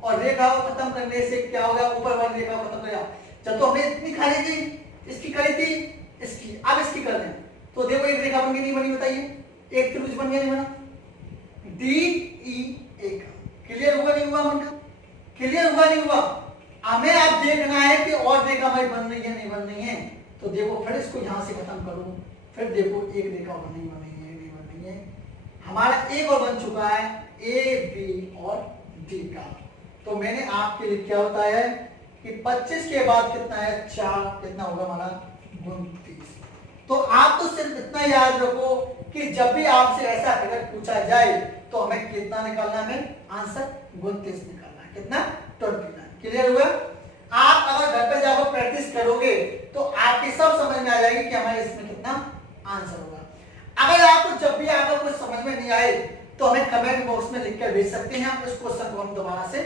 और रेखाओं खत्म करने से क्या होगा, ऊपर वाली रेखा खत्म कर जाओ। जब तो हमने इतनी खाली थी, इसकी करी थी, इसकी, अब इसकी कर दें। तो देखो एक रेखा बन गई नहीं बनी, बताइए एक त्रिभुज बन गया नहीं बना, डी ई ए का, क्लियर हुआ नहीं हुआ, बनकर क्लियर हुआ नहीं हुआ। हमें आप देखना है कि और रेखा हमारी बन रही है नहीं बन रही है। तो देखो फिर इसको यहां से खत्म करो, फिर देखो एक रेखा बन रही है नहीं बन रही है। हमारा एक और बन चुका है ए बी और डी का। तो मैंने आपके लिए क्या बताया है कि 25 के बाद कितना है 4, कितना होगा हमारा 29। तो आप तो सिर्फ इतना याद रखो कि जब भी आपसे ऐसा फिगर पूछा जाए तो हमें कितना निकालना है, आंसर 29 निकालना है, कितना 29। क्लियर हुआ। आप अगर घर पे जाकर प्रैक्टिस करोगे तो आपकी सब समझ में आ जाएगी कि हमारे इसमें कितना आंसर होगा। अगर आपको जब भी अगर कुछ समझ में नहीं आए तो हमें कमेंट बॉक्स में लिख कर भेज सकते हैं, हम उस क्वेश्चन को हम दोबारा से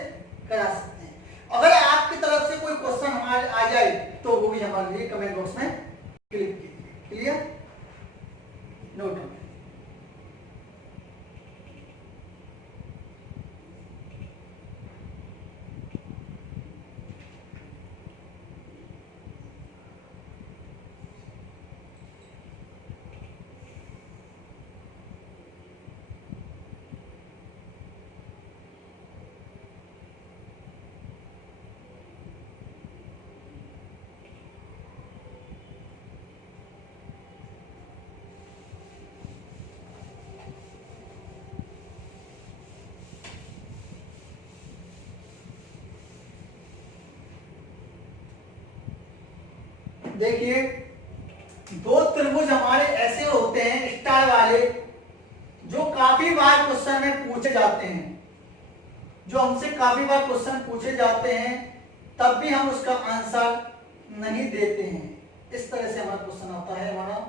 करा सकते हैं। अगर आपकी तरफ से कोई क्वेश्चन हमारे आ जाए तो वो भी हमारे लिए कमेंट बॉक्स में क्लिक कीजिए। Clear, note. देखिए दो त्रिभुज हमारे ऐसे होते हैं स्टार वाले, जो काफी बार क्वेश्चन में पूछे जाते हैं, जो हमसे काफी बार क्वेश्चन पूछे जाते हैं, तब भी हम उसका आंसर नहीं देते हैं। इस तरह से हमारा क्वेश्चन आता है हमारा।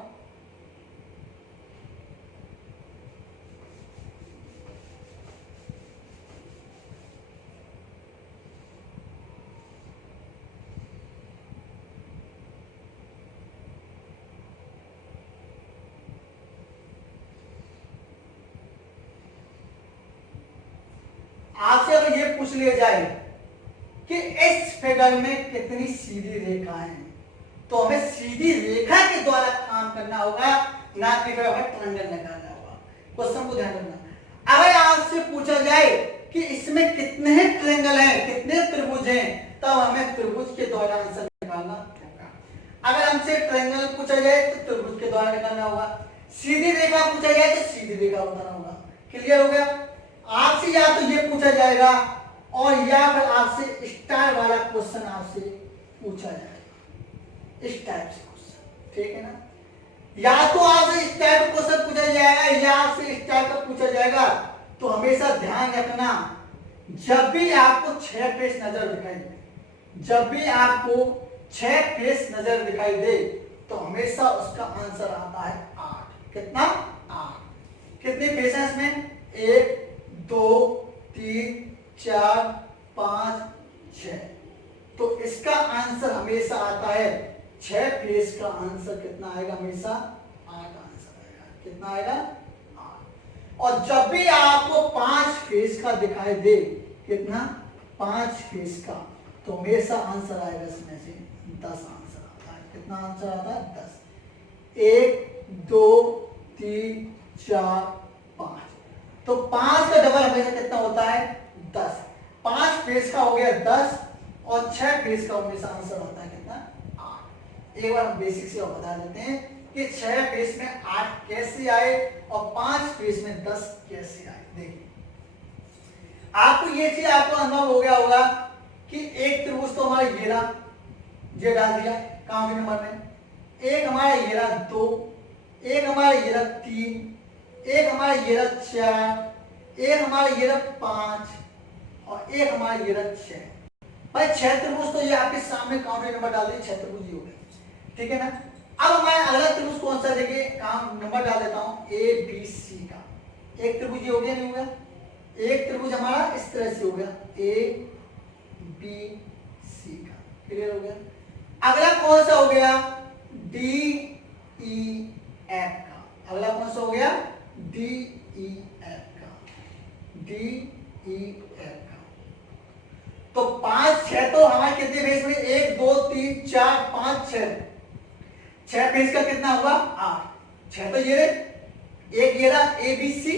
आपसे अगर ये पूछ लिया जाए कि इस फिगर में कितनी सीधी रेखा है, तो हमें सीधी रेखा के द्वारा काम करना होगा, ना कि हमें ट्रायंगल निकालना होगा। क्वेश्चन को ध्यान रखना। अगर आपसे पूछा जाए कि इसमें कितने ट्रायंगल हैं, कितने त्रिभुज हैं, तब हमें त्रिभुज के द्वारा आंसर निकालना होगा। अगर हमसे ट्रायंगल पूछा जाए तो त्रिभुज के द्वारा निकालना होगा। सीधी रेखा पूछा जाए तो सीधी रेखा बताना होगा। क्लियर हो गया? आपसे या तो ये पूछा जाएगा और या फिर आपसे स्टार वाला क्वेश्चन आपसे पूछा जाएगा, इस टाइप से क्वेश्चन। ठीक है ना? या तो आपसे इस टाइप का क्वेश्चन पूछा जाएगा या आपसे इस टाइप का पूछा जाएगा। तो हमेशा ध्यान रखना, जब भी आपको 6 फेस नजर दिखाई दे, जब भी आपको 6 फेस नजर दिखाई दे, तो हमेशा उसका आंसर आता है 8। कितना? 8। कितने फेस हैं इसमें? 1 2 3 4 5 6। तो इसका आंसर हमेशा आता है 6 फेस का आंसर कितना आएगा? हमेशा 8 आंसर आएगा। कितना आएगा? 8। और जब भी आपको 5 फेस का दिखाई दे, कितना? 5 फेस का, तो हमेशा आंसर आएगा इसमें से 10 आंसर आता है। कितना आंसर आता है? 10। 1 2 3 4 5। तो 5 का डबल हमेशा कितना होता है? 10। 5 फेस का हो गया 10 और 6 फेस का हमेशा आंसर होता है कितना? 8। एक बार हम बेसिक से बता देते हैं कि 6 फेस में 8 कैसे आए और 5 फेस में 10 कैसे आए। देखिए आपको ये चीज आपको अनुभव हो गया होगा कि एक त्रिभुज तो हमारा ये रहा, ये डाल दिया काउंटिंग नंबर में, एक हमारा ये रहा 2, एक हमारा ये रहा 3, एक हमारा ये रहा 4, एक हमारा ये रहा 5 और एक हमारा ये रहा 6। भाई 6 त्रिभुज तो ये आपके सामने काउंटिंग नंबर डाल दिए, 6 त्रिभुज ही हो गए। ठीक है ना? अब हमारा अगला त्रिभुज कौन सा? देखिए काउंट नंबर डाल देता हूं, ए बी सी का। एक त्रिभुज ये हो गया, नहीं हो गया? एक त्रिभुज हमारा इस तरह से हो गया, ए बी सी का। क्लियर हो गया? अगला कौन सा हो गया? डी ई एफ का। अगला कौन सा हो गया? डी ई एफ का। डी ई एफ का। तो 5 6 तो हमारे कितने फेस में? 1 2 3 4 5 6। 6 फेस का कितना हुआ? 8। 6 तो ये रहे, एक ये रहा ए बी सी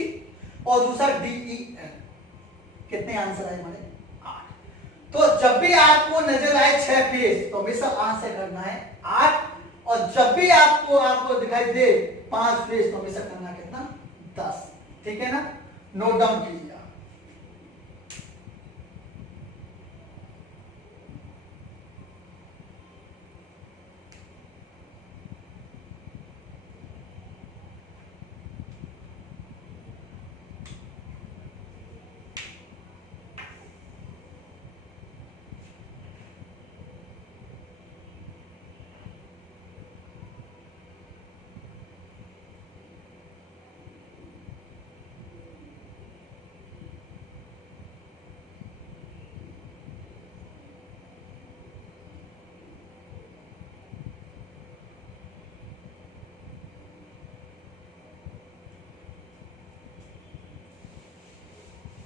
और दूसरा डी ई एफ। कितने आंसर आए हमारे? 8। तो जब भी आपको नजर आए 6 फेस, तो हमेशा आंसर करना है 8। और जब भी आपको दिखाई दे 5 फेस, तो हमेशा करना कितना? 10। ठीक है ना? नोट डाउन कीजिए।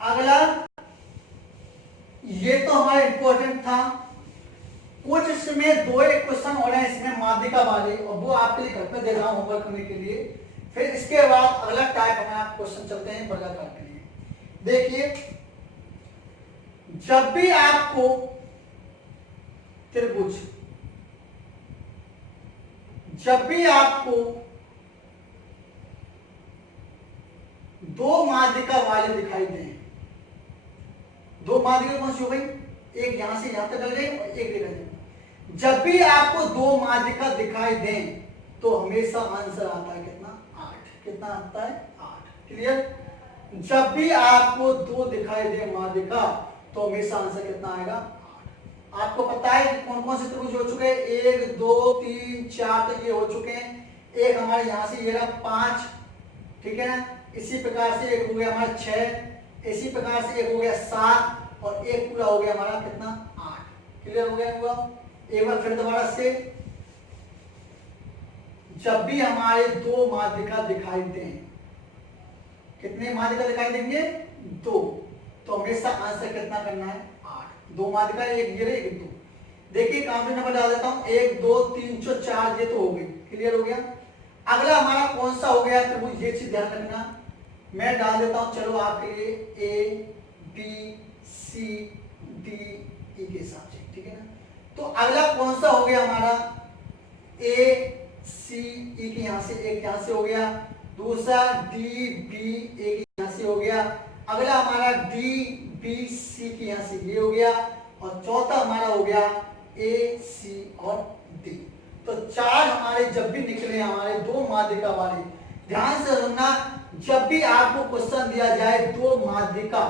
अगला ये तो हमारा इंपॉर्टेंट था। कुछ इसमें 2 एक क्वेश्चन हो रहे हैं इसमें माध्यिका वाले, और वो आपके लिए घर पे दे रहा हूं होमवर्क करने के लिए। फिर इसके बाद अगला टाइप हमारा क्वेश्चन चलते हैं वर्गाकार के लिए। देखिए जब भी आपको त्रिभुज, जब भी आपको 2 माध्यिका वाले दिखाई दें, 2 माध्यिका कौन सी हो गई? एक यहां से यहां तक चल गई और एक इधर। जब भी आपको दो माध्यिका दिखाई दें तो हमेशा आंसर आता है कितना, 8। कितना आता है, 8। क्लियर। जब भी आपको दो दिखाई दे माध्यिका तो हमेशा आंसर कितना आएगा, 8। आपको पता है कि कौन कौन से त्रिभुज हो चुके हैं, 1 2 3 4 तो ये हो चुके हैं। एक हमारे यहां से ये रहा 5, ठीक है ना। इसी प्रकार से एक हो गया हमारा 6, इसी प्रकार से एक हो गया 7 और एक पूरा हो गया हमारा कितना, 8। क्लियर हो गया पूरा। एक बार फिर दोबारा से, जब भी हमारे दो माध्यिका दिखाई दें, कितने माध्यिका दिखाई देंगे, 2, तो हमेशा आंसर कितना करना है, 8। दो माध्यिका, एक ये एक 2। देखिए काउंटिंग नंबर डाल देता हूं, 1 2 3 4 ये तो हो गई। क्लियर हो गया। अगला हमारा कौन सा हो गया त्रिभुज, ये चीज ध्यान रखना। मैं डाल देता हूं चलो आपके लिए A B C D E के हिसाब से, ठीक है ना। तो अगला कौन सा हो गया हमारा, A C E के यहां से एक यहां से हो गया, दूसरा D B A के यहां से हो गया, अगला हमारा D B C के यहां से ये हो गया और चौथा हमारा हो गया A C और D। तो 4 हमारे जब भी निकले हमारे दो माध्यिका वाले, ध्यान से सुनना, जब भी आपको क्वेश्चन दिया जाए दो माध्यिका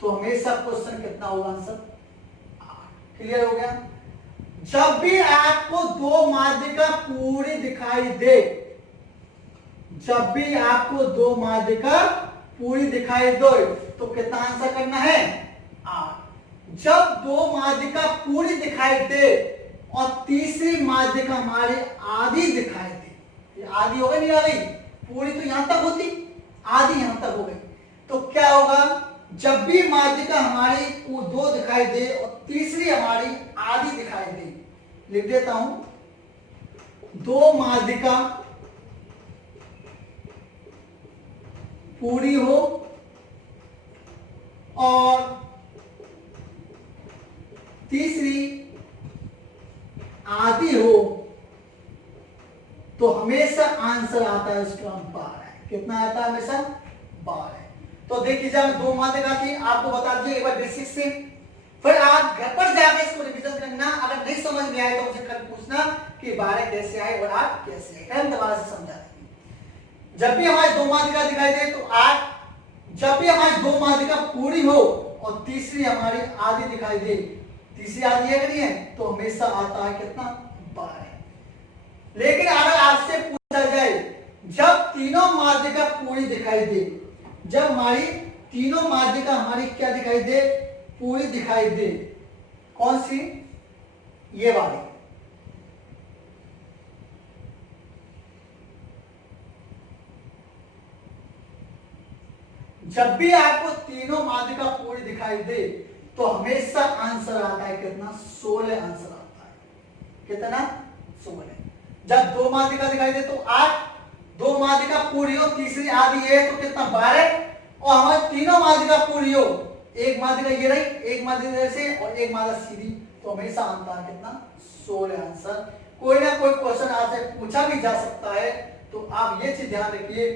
तो हमेशा क्वेश्चन कितना होगा, आंसर 8। क्लियर हो गया। जब भी आपको दो माध्यिका पूरी दिखाई दे, जब भी आपको दो माध्यिका पूरी दिखाई दे तो कितना आंसर करना है, 8। जब दो माध्यिका पूरी दिखाई दे और तीसरी माध्यिका हमारी आधी दिखाई दे, ये आधी हो गई नहीं आ गई, पूरी तो यहां तक होती, आधी यहां तक हो गई, तो क्या होगा, जब भी माध्यिका हमारी दो दिखाई दे और तीसरी हमारी आधी दिखाई दे, लिख देता हूं, दो माध्यिका पूरी हो और तीसरी आधी हो तो हमेशा आंसर आता है उसका 12। कितना आता है, हमेशा 12। तो देखिए जब दो माध्यिका थी, आपको बता दिया एक बार बेसिक से, फिर आप घर पर जाकर इसको रिवीजन करना। अगर नहीं समझ में आए तो मुझे कल पूछना कि 12 कैसे आए और आप कैसे आए, हम दोबारा से समझा देंगे। जब भी हमारी दो माध्यिका दिखाई दे तो 8, जब भी हमारी दो माध्यिका पूरी हो और तीसरी हमारी आधी दिखाई दे, तीसरी आधी है कि नहीं है, तो हमेशा आता है कितना, 12। लेकिन अगर आपसे पूछा जाए जब तीनों माध्यिका पूरी दिखाई दे, जब हमारी तीनों माध्यिका हमारी क्या दिखाई दे, पूरी दिखाई दे, कौन सी, ये वाली, जब भी आपको तीनों माध्यिका पूरी दिखाई दे तो हमेशा आंसर आता है कितना, 16 आंसर आता है। कितना, 16। जब दो माध्यिका दिखाई दे तो 8, दो माध्यिका पूरी हो तीसरी आधी है तो कितना, 12, और हमारी तीनों माध्यिका पूरी हो, एक माध्यिका ये रही, एक माध्यिका से और एक माध्यिका सीधी, तो हमेशा आता है कितना, 16 आंसर। कोई ना कोई क्वेश्चन आपसे पूछा भी जा सकता है, तो आप ये चीज ध्यान रखिए,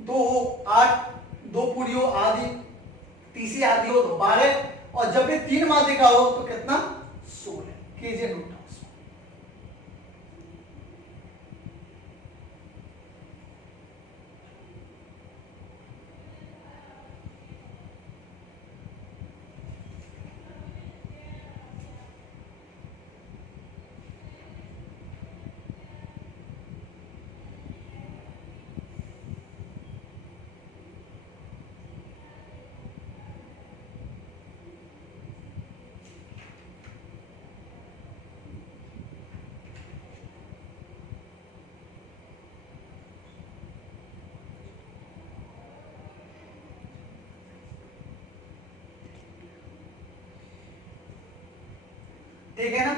2 हो 8, दो पूरी हो आधी, तीसरी आधी हो तो 12, और जब भी तीन माध्यिका हो तो कितना, 16। कीजिए नोट। ठीक है ना।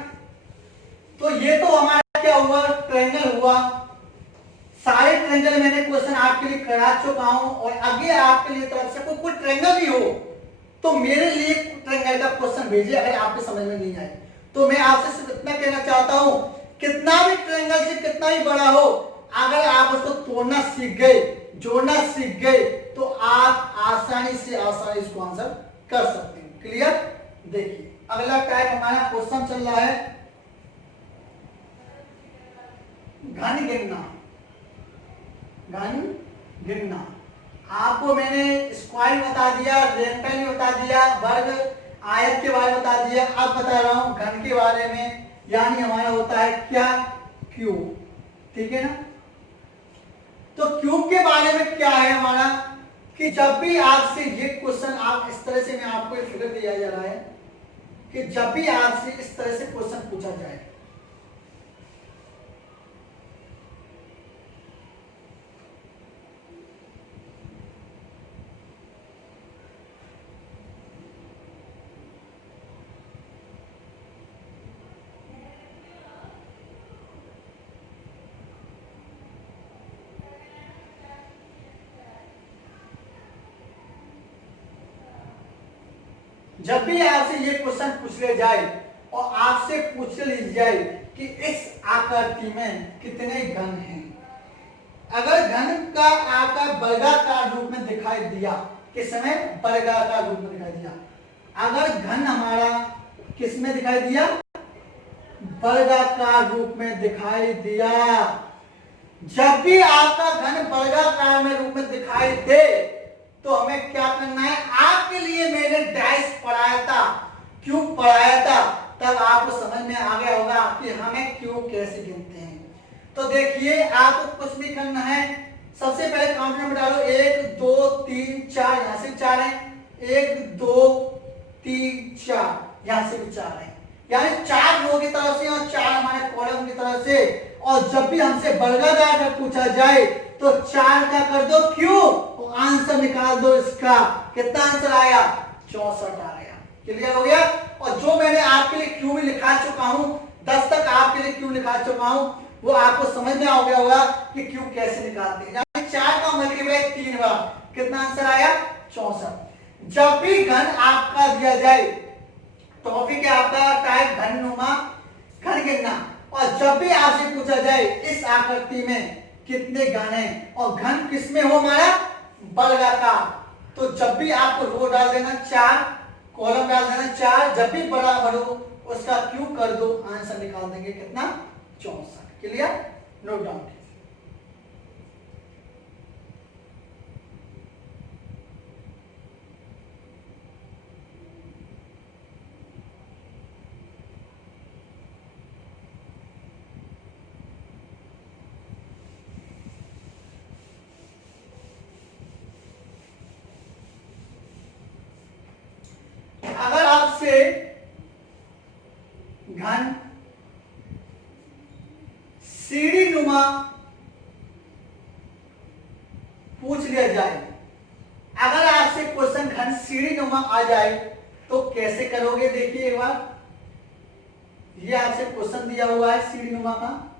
तो ये तो हमारा क्या हुआ, ट्रायंगल हुआ। सारे ट्रायंगल मैंने क्वेश्चन आपके लिए करा चुका हूं, और आगे आपके लिए तरफ से कोई ट्रायंगल भी हो तो मेरे लिए ट्रायंगल का क्वेश्चन भेजिए, अगर आपके समझ में नहीं आए तो। मैं आपसे सिर्फ इतना कहना चाहता हूं, कितना भी ट्रायंगल से कितना ही बड़ा हो, अगर आप उसको तोड़ना सीख गए, जोड़ना सीख गए, तो आप आसानी से इसको आंसर कर सकते हैं। क्लियर। देखिए अगला टाइप हमारा क्वेश्चन चल रहा है घन गिनना। घन गिनना आपको मैंने स्क्वायर बता दिया, रेक्टेंगल बता दिया, वर्ग आयत के बारे में बता दिया। अब बता रहा हूं घन के बारे में, यानी हमारा होता है क्या, क्यूब। ठीक है ना। तो क्यूब के बारे में क्या है हमारा कि जब भी आपसे ये क्वेश्चन, आप इस तरह से, मैं आपको एक फिगर दिया जा रहा है कि जब भी आपसे इस तरह से क्वेश्चन पूछा जाए, जब भी आपसे ये क्वेश्चन पूछ ले जाए और आपसे पूछ ली जाए कि इस आकृति में कितने घन हैं, अगर घन का आकार वर्गाकार रूप में दिखाई दिया, किस समय, वर्गाकार रूप में दिखाई दिया, अगर घन हमारा किस में दिखाई दिया, वर्गाकार रूप में दिखाई दिया, जब भी आपका घन वर्गाकार में रूप में दिखाई दे तो हमें क्या करना है, आपके लिए मैंने डैश पढ़ाया था, क्यूब पढ़ाया था, तब आपको समझ में आ गया होगा कि हमें क्यूब कैसे गिनते हैं। तो देखिए आपको कुछ भी करना है, सबसे पहले काउंटर में डालो 1 2 3 4, यहां से 4 है, 1 2 3 4, यहां से भी 4 है, यानी 4 रो की तरफ से और 4 हमारे कॉलम की तरफ से। और जब भी हमसे वर्गाकार में पूछा जाए तो 4 का कर दो क्यूब और आंसर निकाल दो इसका, कितना आंसर आया, 64 आ गया। क्लियर हो गया। और जो मैंने आपके लिए क्यूब लिखा चुका हूं, 10 तक आपके लिए क्यूब लिखा चुका हूं, वो आपको समझ में आ गया होगा कि क्यूब कैसे निकालते हैं। यानी 4 का मल्टीप्लाई 3 बार, कितना आंसर आया, 64। जब भी घन आपका दिया जाए, टॉपिक है आपका टाइप घननुमा, घन गिनना, और जब भी आपसे पूछा जाए इस आकृति में कितने घन हैं और घन किसमें हो हमारा, वर्गाकार, तो जब भी आपको रो डाल देना 4, कॉलम डाल देना 4, जब भी बराबर हो उसका क्यूब कर दो, आंसर निकाल देंगे कितना, 64। Clear, note down. अगर आपसे घन सीढ़ी नुमा पूछ लिया जाए, अगर आपसे क्वेश्चन घन सीढ़ी नुमा आ जाए तो कैसे करोगे, देखिए एक बार, ये आपसे क्वेश्चन दिया हुआ है सीढ़ी नुमा का,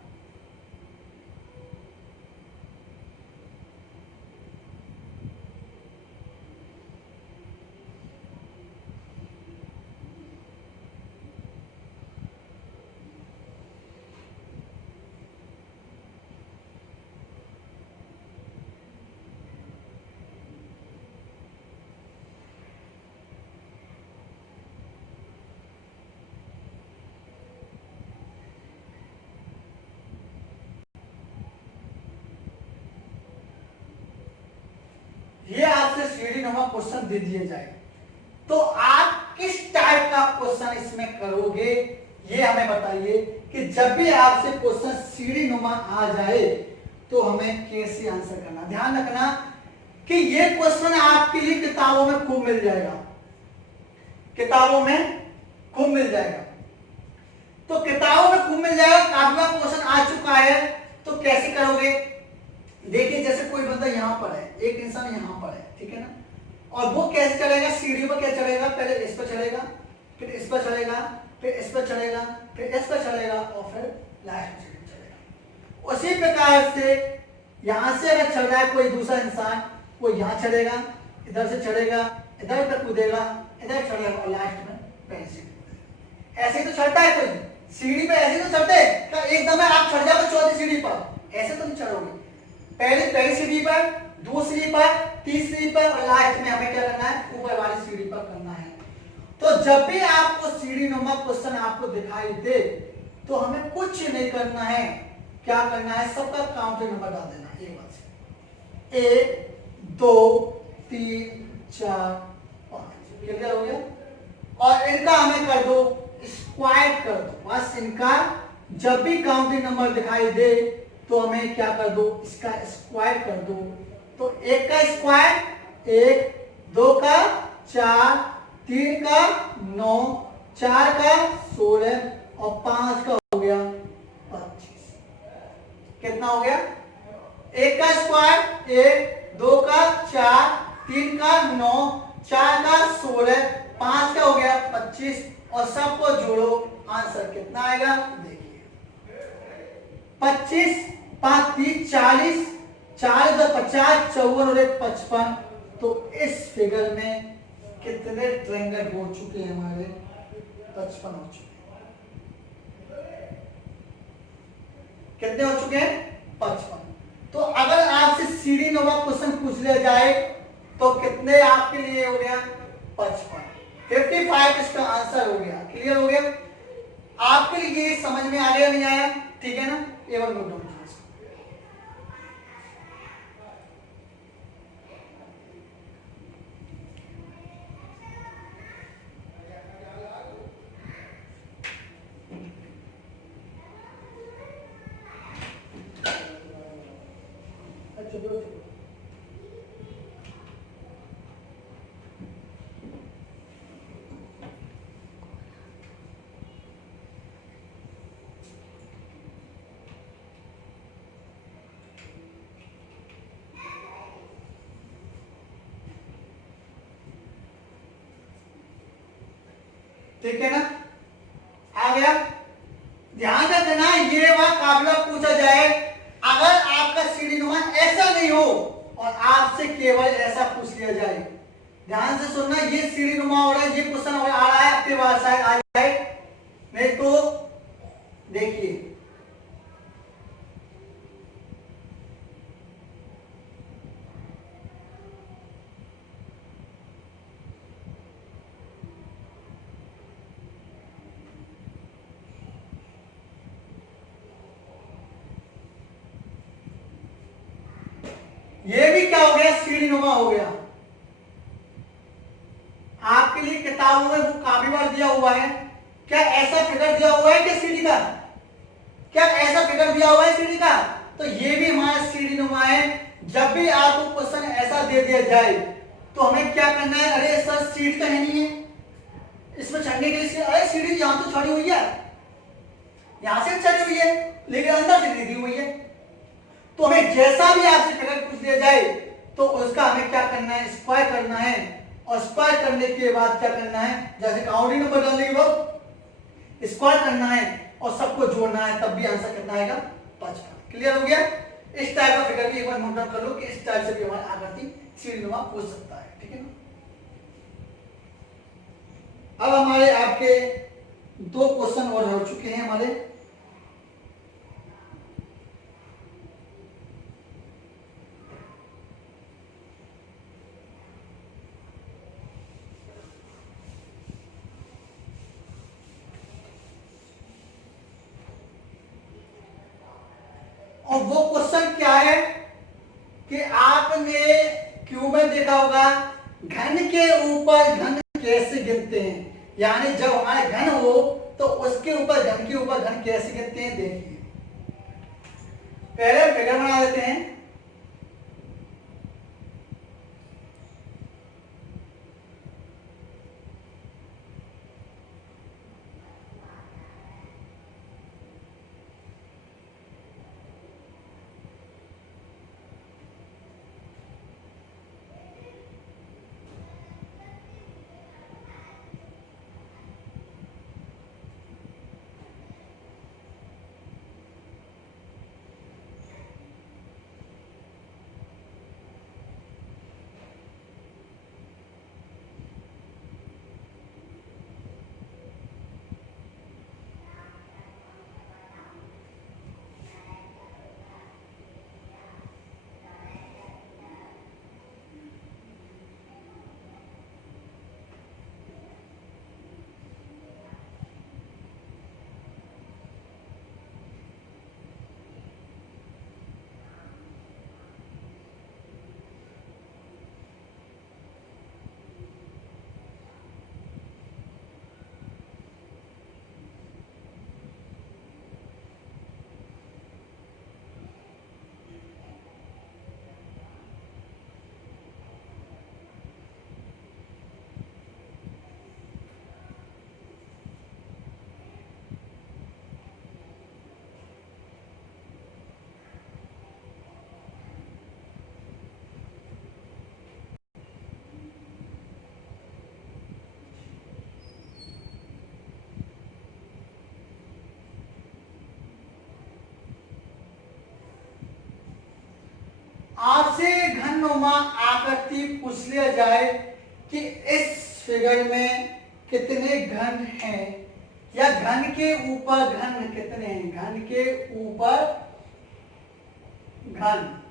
ये आपसे सीढ़ी नुमा क्वेश्चन दे दिए जाए तो आप किस टाइप का क्वेश्चन इसमें करोगे, ये हमें बताइए कि जब भी आपसे क्वेश्चन सीढ़ी नुमा आ जाए तो हमें कैसे आंसर करना। ध्यान रखना कि ये क्वेश्चन आपके लिए किताबों में खूब मिल जाएगा, किताबों में खूब मिल जाएगा, तो किताबों में खूब मिल जाएगा, काफी बार क्वेश्चन आ चुका है, तो कैसे करोगे, देखिए जैसे कोई बंदा यहां पर है, एक इंसान यहां पर है, ठीक है ना, और वो कैसे चलेगा, सीढ़ी पर क्या चलेगा, पहले इस पर चलेगा, फिर इस पर चलेगा, फिर इस पर चलेगा, फिर इस पर चलेगा और फिर लास्ट में चलेगा। उसी प्रकार से यहां से अगर चल रहा है कोई दूसरा इंसान, वो यहां चलेगा, इधर से चलेगा, इधर तक कूदेगा, इधर चलेगा और लास्ट में पेंसिल। ऐसे तो चलता है कोई सीढ़ी पे, ऐसे तो चलते हैं, एकदम आप चढ़ जाओगे चौथी सीढ़ी पर, ऐसे तो नहीं चढ़ोगे, पहली सीढ़ी पर, दूसरी पर, तीसरी पर और लास्ट में हमें क्या करना है, ऊपर वाली सीढ़ी पर करना है। तो जब भी आपको सीढ़ी नुमा क्वेश्चन आपको दिखाई दे तो हमें कुछ नहीं करना है, क्या करना है, सबका काउंटिंग नंबर डाल देना। एक बात से 1 2 3 4 5 क्लियर हो गया। और इनका हमें कर दो स्क्वायर कर दो, बस इनका जब भी काउंटिंग नंबर दिखाई दे तो हमें क्या कर दो, इसका स्क्वायर कर दो। तो 1 का स्क्वायर 1, 2 का 4, 3 का 9, 4 का 16 और 5 का हो गया 25। कितना हो गया? 1 का स्क्वायर 1, 2 का 4, 3 का 9, 4 का 16, 5 का हो गया 25 और सबको जोड़ो, आंसर कितना आएगा देखिए 25 5 30 40, 4 2 50, 54 और 1 55। तो इस फिगर में कितने ट्रायंगल हो चुके हैं हमारे? 55 हो चुके हैं। कितने हो चुके हैं? 55। तो अगर आपसे सीढ़ी नुमा क्वेश्चन पूछ लिया जाए तो कितने आपके लिए हो गया? 55। 55 इसका आंसर हो गया। क्लियर हो गया? आपके लिए ये समझ में आ गया नहीं आया? ठीक है ना? ये बार नोट डाउन कीजिए। ठीक है ना? आ गया? ध्यान से देना, ये बात काफिला पूछा जाए अगर आपका सीढ़ी नुमा ऐसा नहीं हो और आपसे केवल ऐसा पूछ लिया जाए। ध्यान से सुनना, ये सीढ़ी नुमा हो रहा है, ये क्वेश्चन आ रहा है आपके पास शायद आ जाए, नहीं तो देखिए ये भी क्या हो गया? सीढ़ी नुमा हो गया। आपके लिए किताबों में वो काफी बार दिया हुआ है। क्या ऐसा फिगर दिया हुआ है क्या सीढ़ी का? क्या ऐसा फिगर दिया हुआ है सीढ़ी का? तो ये भी हमारा सीढ़ी नुमा है। जब भी आपको क्वेश्चन ऐसा दे दिया जाए तो हमें क्या करना है? अरे सर सीढ़ी तो है नहीं है, इसमें चढ़ने के लिए अरे सीढ़ी यहां तो चढ़ी हुई है, यहां से चढ़ी हुई है लेकिन अंदर से दी हुई है। तो हमें जैसा भी आपसे फिगर पूछ दिया जाए तो उसका हमें क्या करना है? स्क्वायर करना है। और स्क्वायर करने के बाद क्या करना है? जैसे काउंटिंग नंबर डालने के बाद स्क्वायर करना है और सबको जोड़ना है, तब भी आंसर कितना आएगा? 55। क्लियर हो गया? इस टाइप का फिगर भी एक बार नोट डाउन कर लो कि इस टाइप से भी हमारा आकृति सीढ़ी नुमा पूछ सकता है। ठीक है ना? अब हमारे आपके 2 क्वेश्चन और हो चुके हैं हमारे। और वो क्वेश्चन क्या है कि आपने क्यों में देखा होगा घन के ऊपर घन कैसे गिनते हैं, यानी जब हमारे घन हो तो उसके ऊपर घन के ऊपर घन कैसे गिनते हैं देखिए। पहले फिगर बना देते हैं। आपसे घननुमा आकृति पूछ लिया जाए कि इस फिगर में कितने घन हैं, या घन के ऊपर घन कितने हैं, घन के ऊपर घन।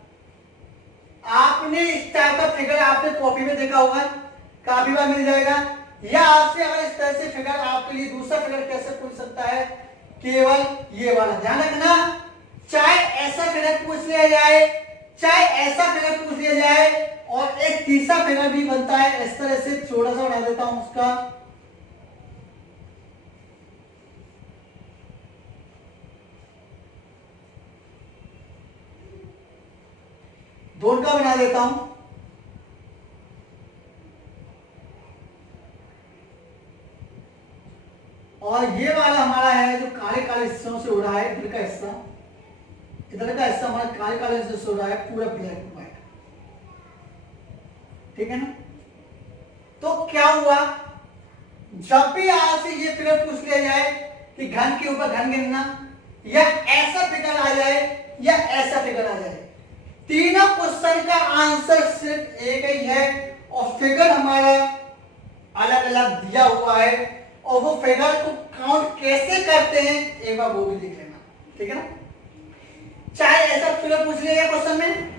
आपने इस टाइप का फिगर आपने कॉपी में देखा होगा, काफी बार मिल जाएगा। या आपसे अगर इस तरह से फिगर आपके लिए दूसरा फिगर कैसे पूछ सकता है, केवल ये वाला ध्यान रखना। चाहे ऐसा फिगर पूछ लिया जाए, चाहे ऐसा फिगर पूछ लिया जाए, और एक तीसरा फिगर भी बनता है इस तरह से, थोड़ा सा बना देता हूं उसका, दोनों का बना देता हूं। और ये वाला हमारा है जो काले काले हिस्सों से उड़ा है, इधर का हिस्सा, इधर का हिस्सा हमारा काले काले हिस्से से उड़ा है, पूरा ब्लैक एंड व्हाइट, ठीक है ना। तो क्या हुआ, जब भी आपसे ये फिगर पूछ लिया जाए कि घन के ऊपर घन गिनना, या ऐसा फिगर आ जाए या ऐसा फिगर आ जाए, तीनों क्वेश्चन का आंसर सिर्फ एक ही है, और फिगर हमारा अलग अलग दिया हुआ है, और वो फिगर को काउंट कैसे करते हैं एक बार वो भी देख लेना, ठीक है ना। चाहे ऐसा फिगर पूछ लिया जाए क्वेश्चन में,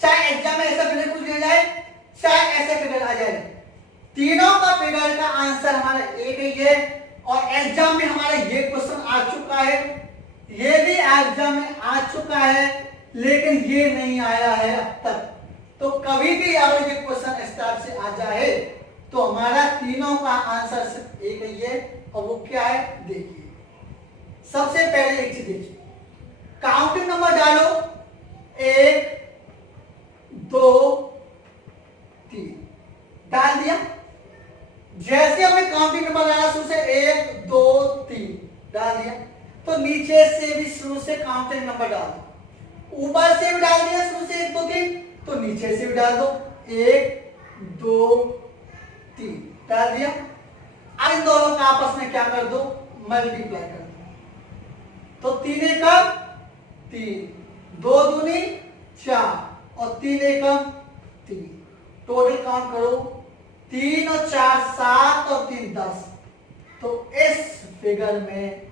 चाहे एग्जाम में ऐसा फिगर पूछ लिया जाए, चाहे ऐसा फिगर आ जाए, तीनों का फिगर का आंसर हमारा एक ही है। और एग्जाम में हमारा ये क्वेश्चन आ चुका है, ये भी एग्जाम में आ चुका है, लेकिन ये नहीं आया है अब तक। तो कभी भी अगर ये क्वेश्चन इस टाइप से आ जाए तो हमारा तीनों का आंसर सिर्फ एक ही है, और वो क्या है देखिए। सबसे पहले एक चीज देखिए, काउंटिंग नंबर डालो, 1 2 3 डाल दिया। जैसे हमने काउंटिंग नंबर डाला शुरू से 1 2 3 डाल दिया, तो नीचे से भी शुरू से काउंटिंग नंबर डाल दो, ऊपर से भी डाल दिया शुरू से 1 2 3, तो नीचे से भी डाल दो 1 2 3 डाल दिया। अब इन दोनों का आपस में क्या कर दो, मल्टीप्लाई कर दो, तो 3 एकम 3, 2 दूनी 4 और 3 एकम 3, टोटल काउंट करो 3 और 4 7 और 3 10। तो इस फिगर में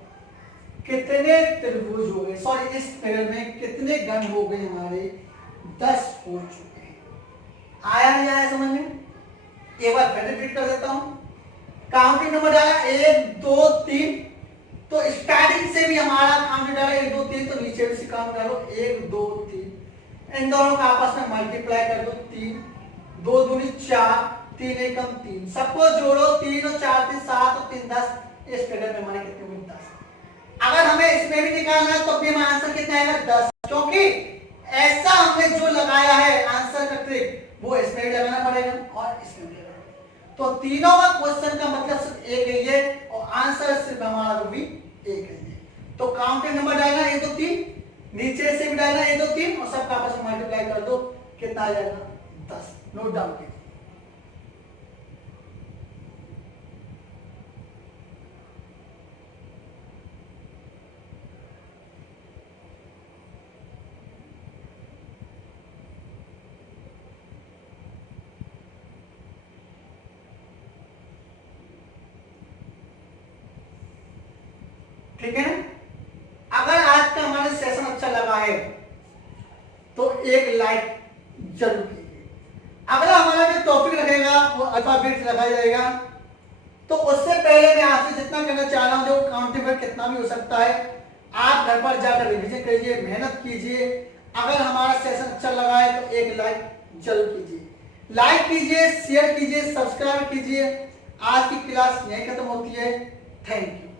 कितने त्रिभुज हो गए, सॉरी इस फिगर में कितने घन हो गए हमारे, 10 हो चुके हैं। आया नहीं आया समझ में, एक बार फिर रिपीट कर देता हूं। काउंटिंग नंबर डाला 1 2 3, तो स्टार्टिंग से भी हमारा काउंटिंग डाला 1 2 3, तो नीचे भी से काउंट डालो 1 2 3, इन दोनों का आपस में मल्टीप्लाई कर दो 3 2 दूनी 4 3 एकम 3, सबको जोड़ो 3 और 4 3 7 और 3 10। इस फिगर में हमारे कितने हुए 10। अगर हमें इसमें भी निकालना है तो भी हमारा आंसर कितना आएगा 10, क्योंकि ऐसा हमने जो लगाया है आंसर का ट्रिक वो इसमें भी लगाना पड़ेगा और इसमें भी लगाना। तो तीनों का क्वेश्चन का मतलब सिर्फ एक ही है, और आंसर सिर्फ हमारा भी एक ही है। तो काउंटिंग नंबर डालना 1 2 3, नीचे से भी डालना 1 2 3, और सबका आपस में मल्टीप्लाई कर दो, कितना आ जाएगा 10। नोट डाउन कीजिए। ठीक है, अगर आज का हमारा सेशन अच्छा लगा है तो एक लाइक जरूर कीजिए। अगला हमारा जो टॉपिक रहेगा वो अल्फाबेट्स लगाया जाएगा, तो उससे पहले मैं आपसे जितना कहना चाह रहा हूं, जो काउंटिंग में कितना भी हो सकता है, आप घर पर जाकर रिवीजन कीजिए, मेहनत कीजिए। अगर हमारा सेशन अच्छा लगा है तो एक लाइक जरूर कीजिए, लाइक कीजिए, शेयर कीजिए, सब्सक्राइब कीजिए। आज की क्लास यहीं खत्म होती है। Thank you.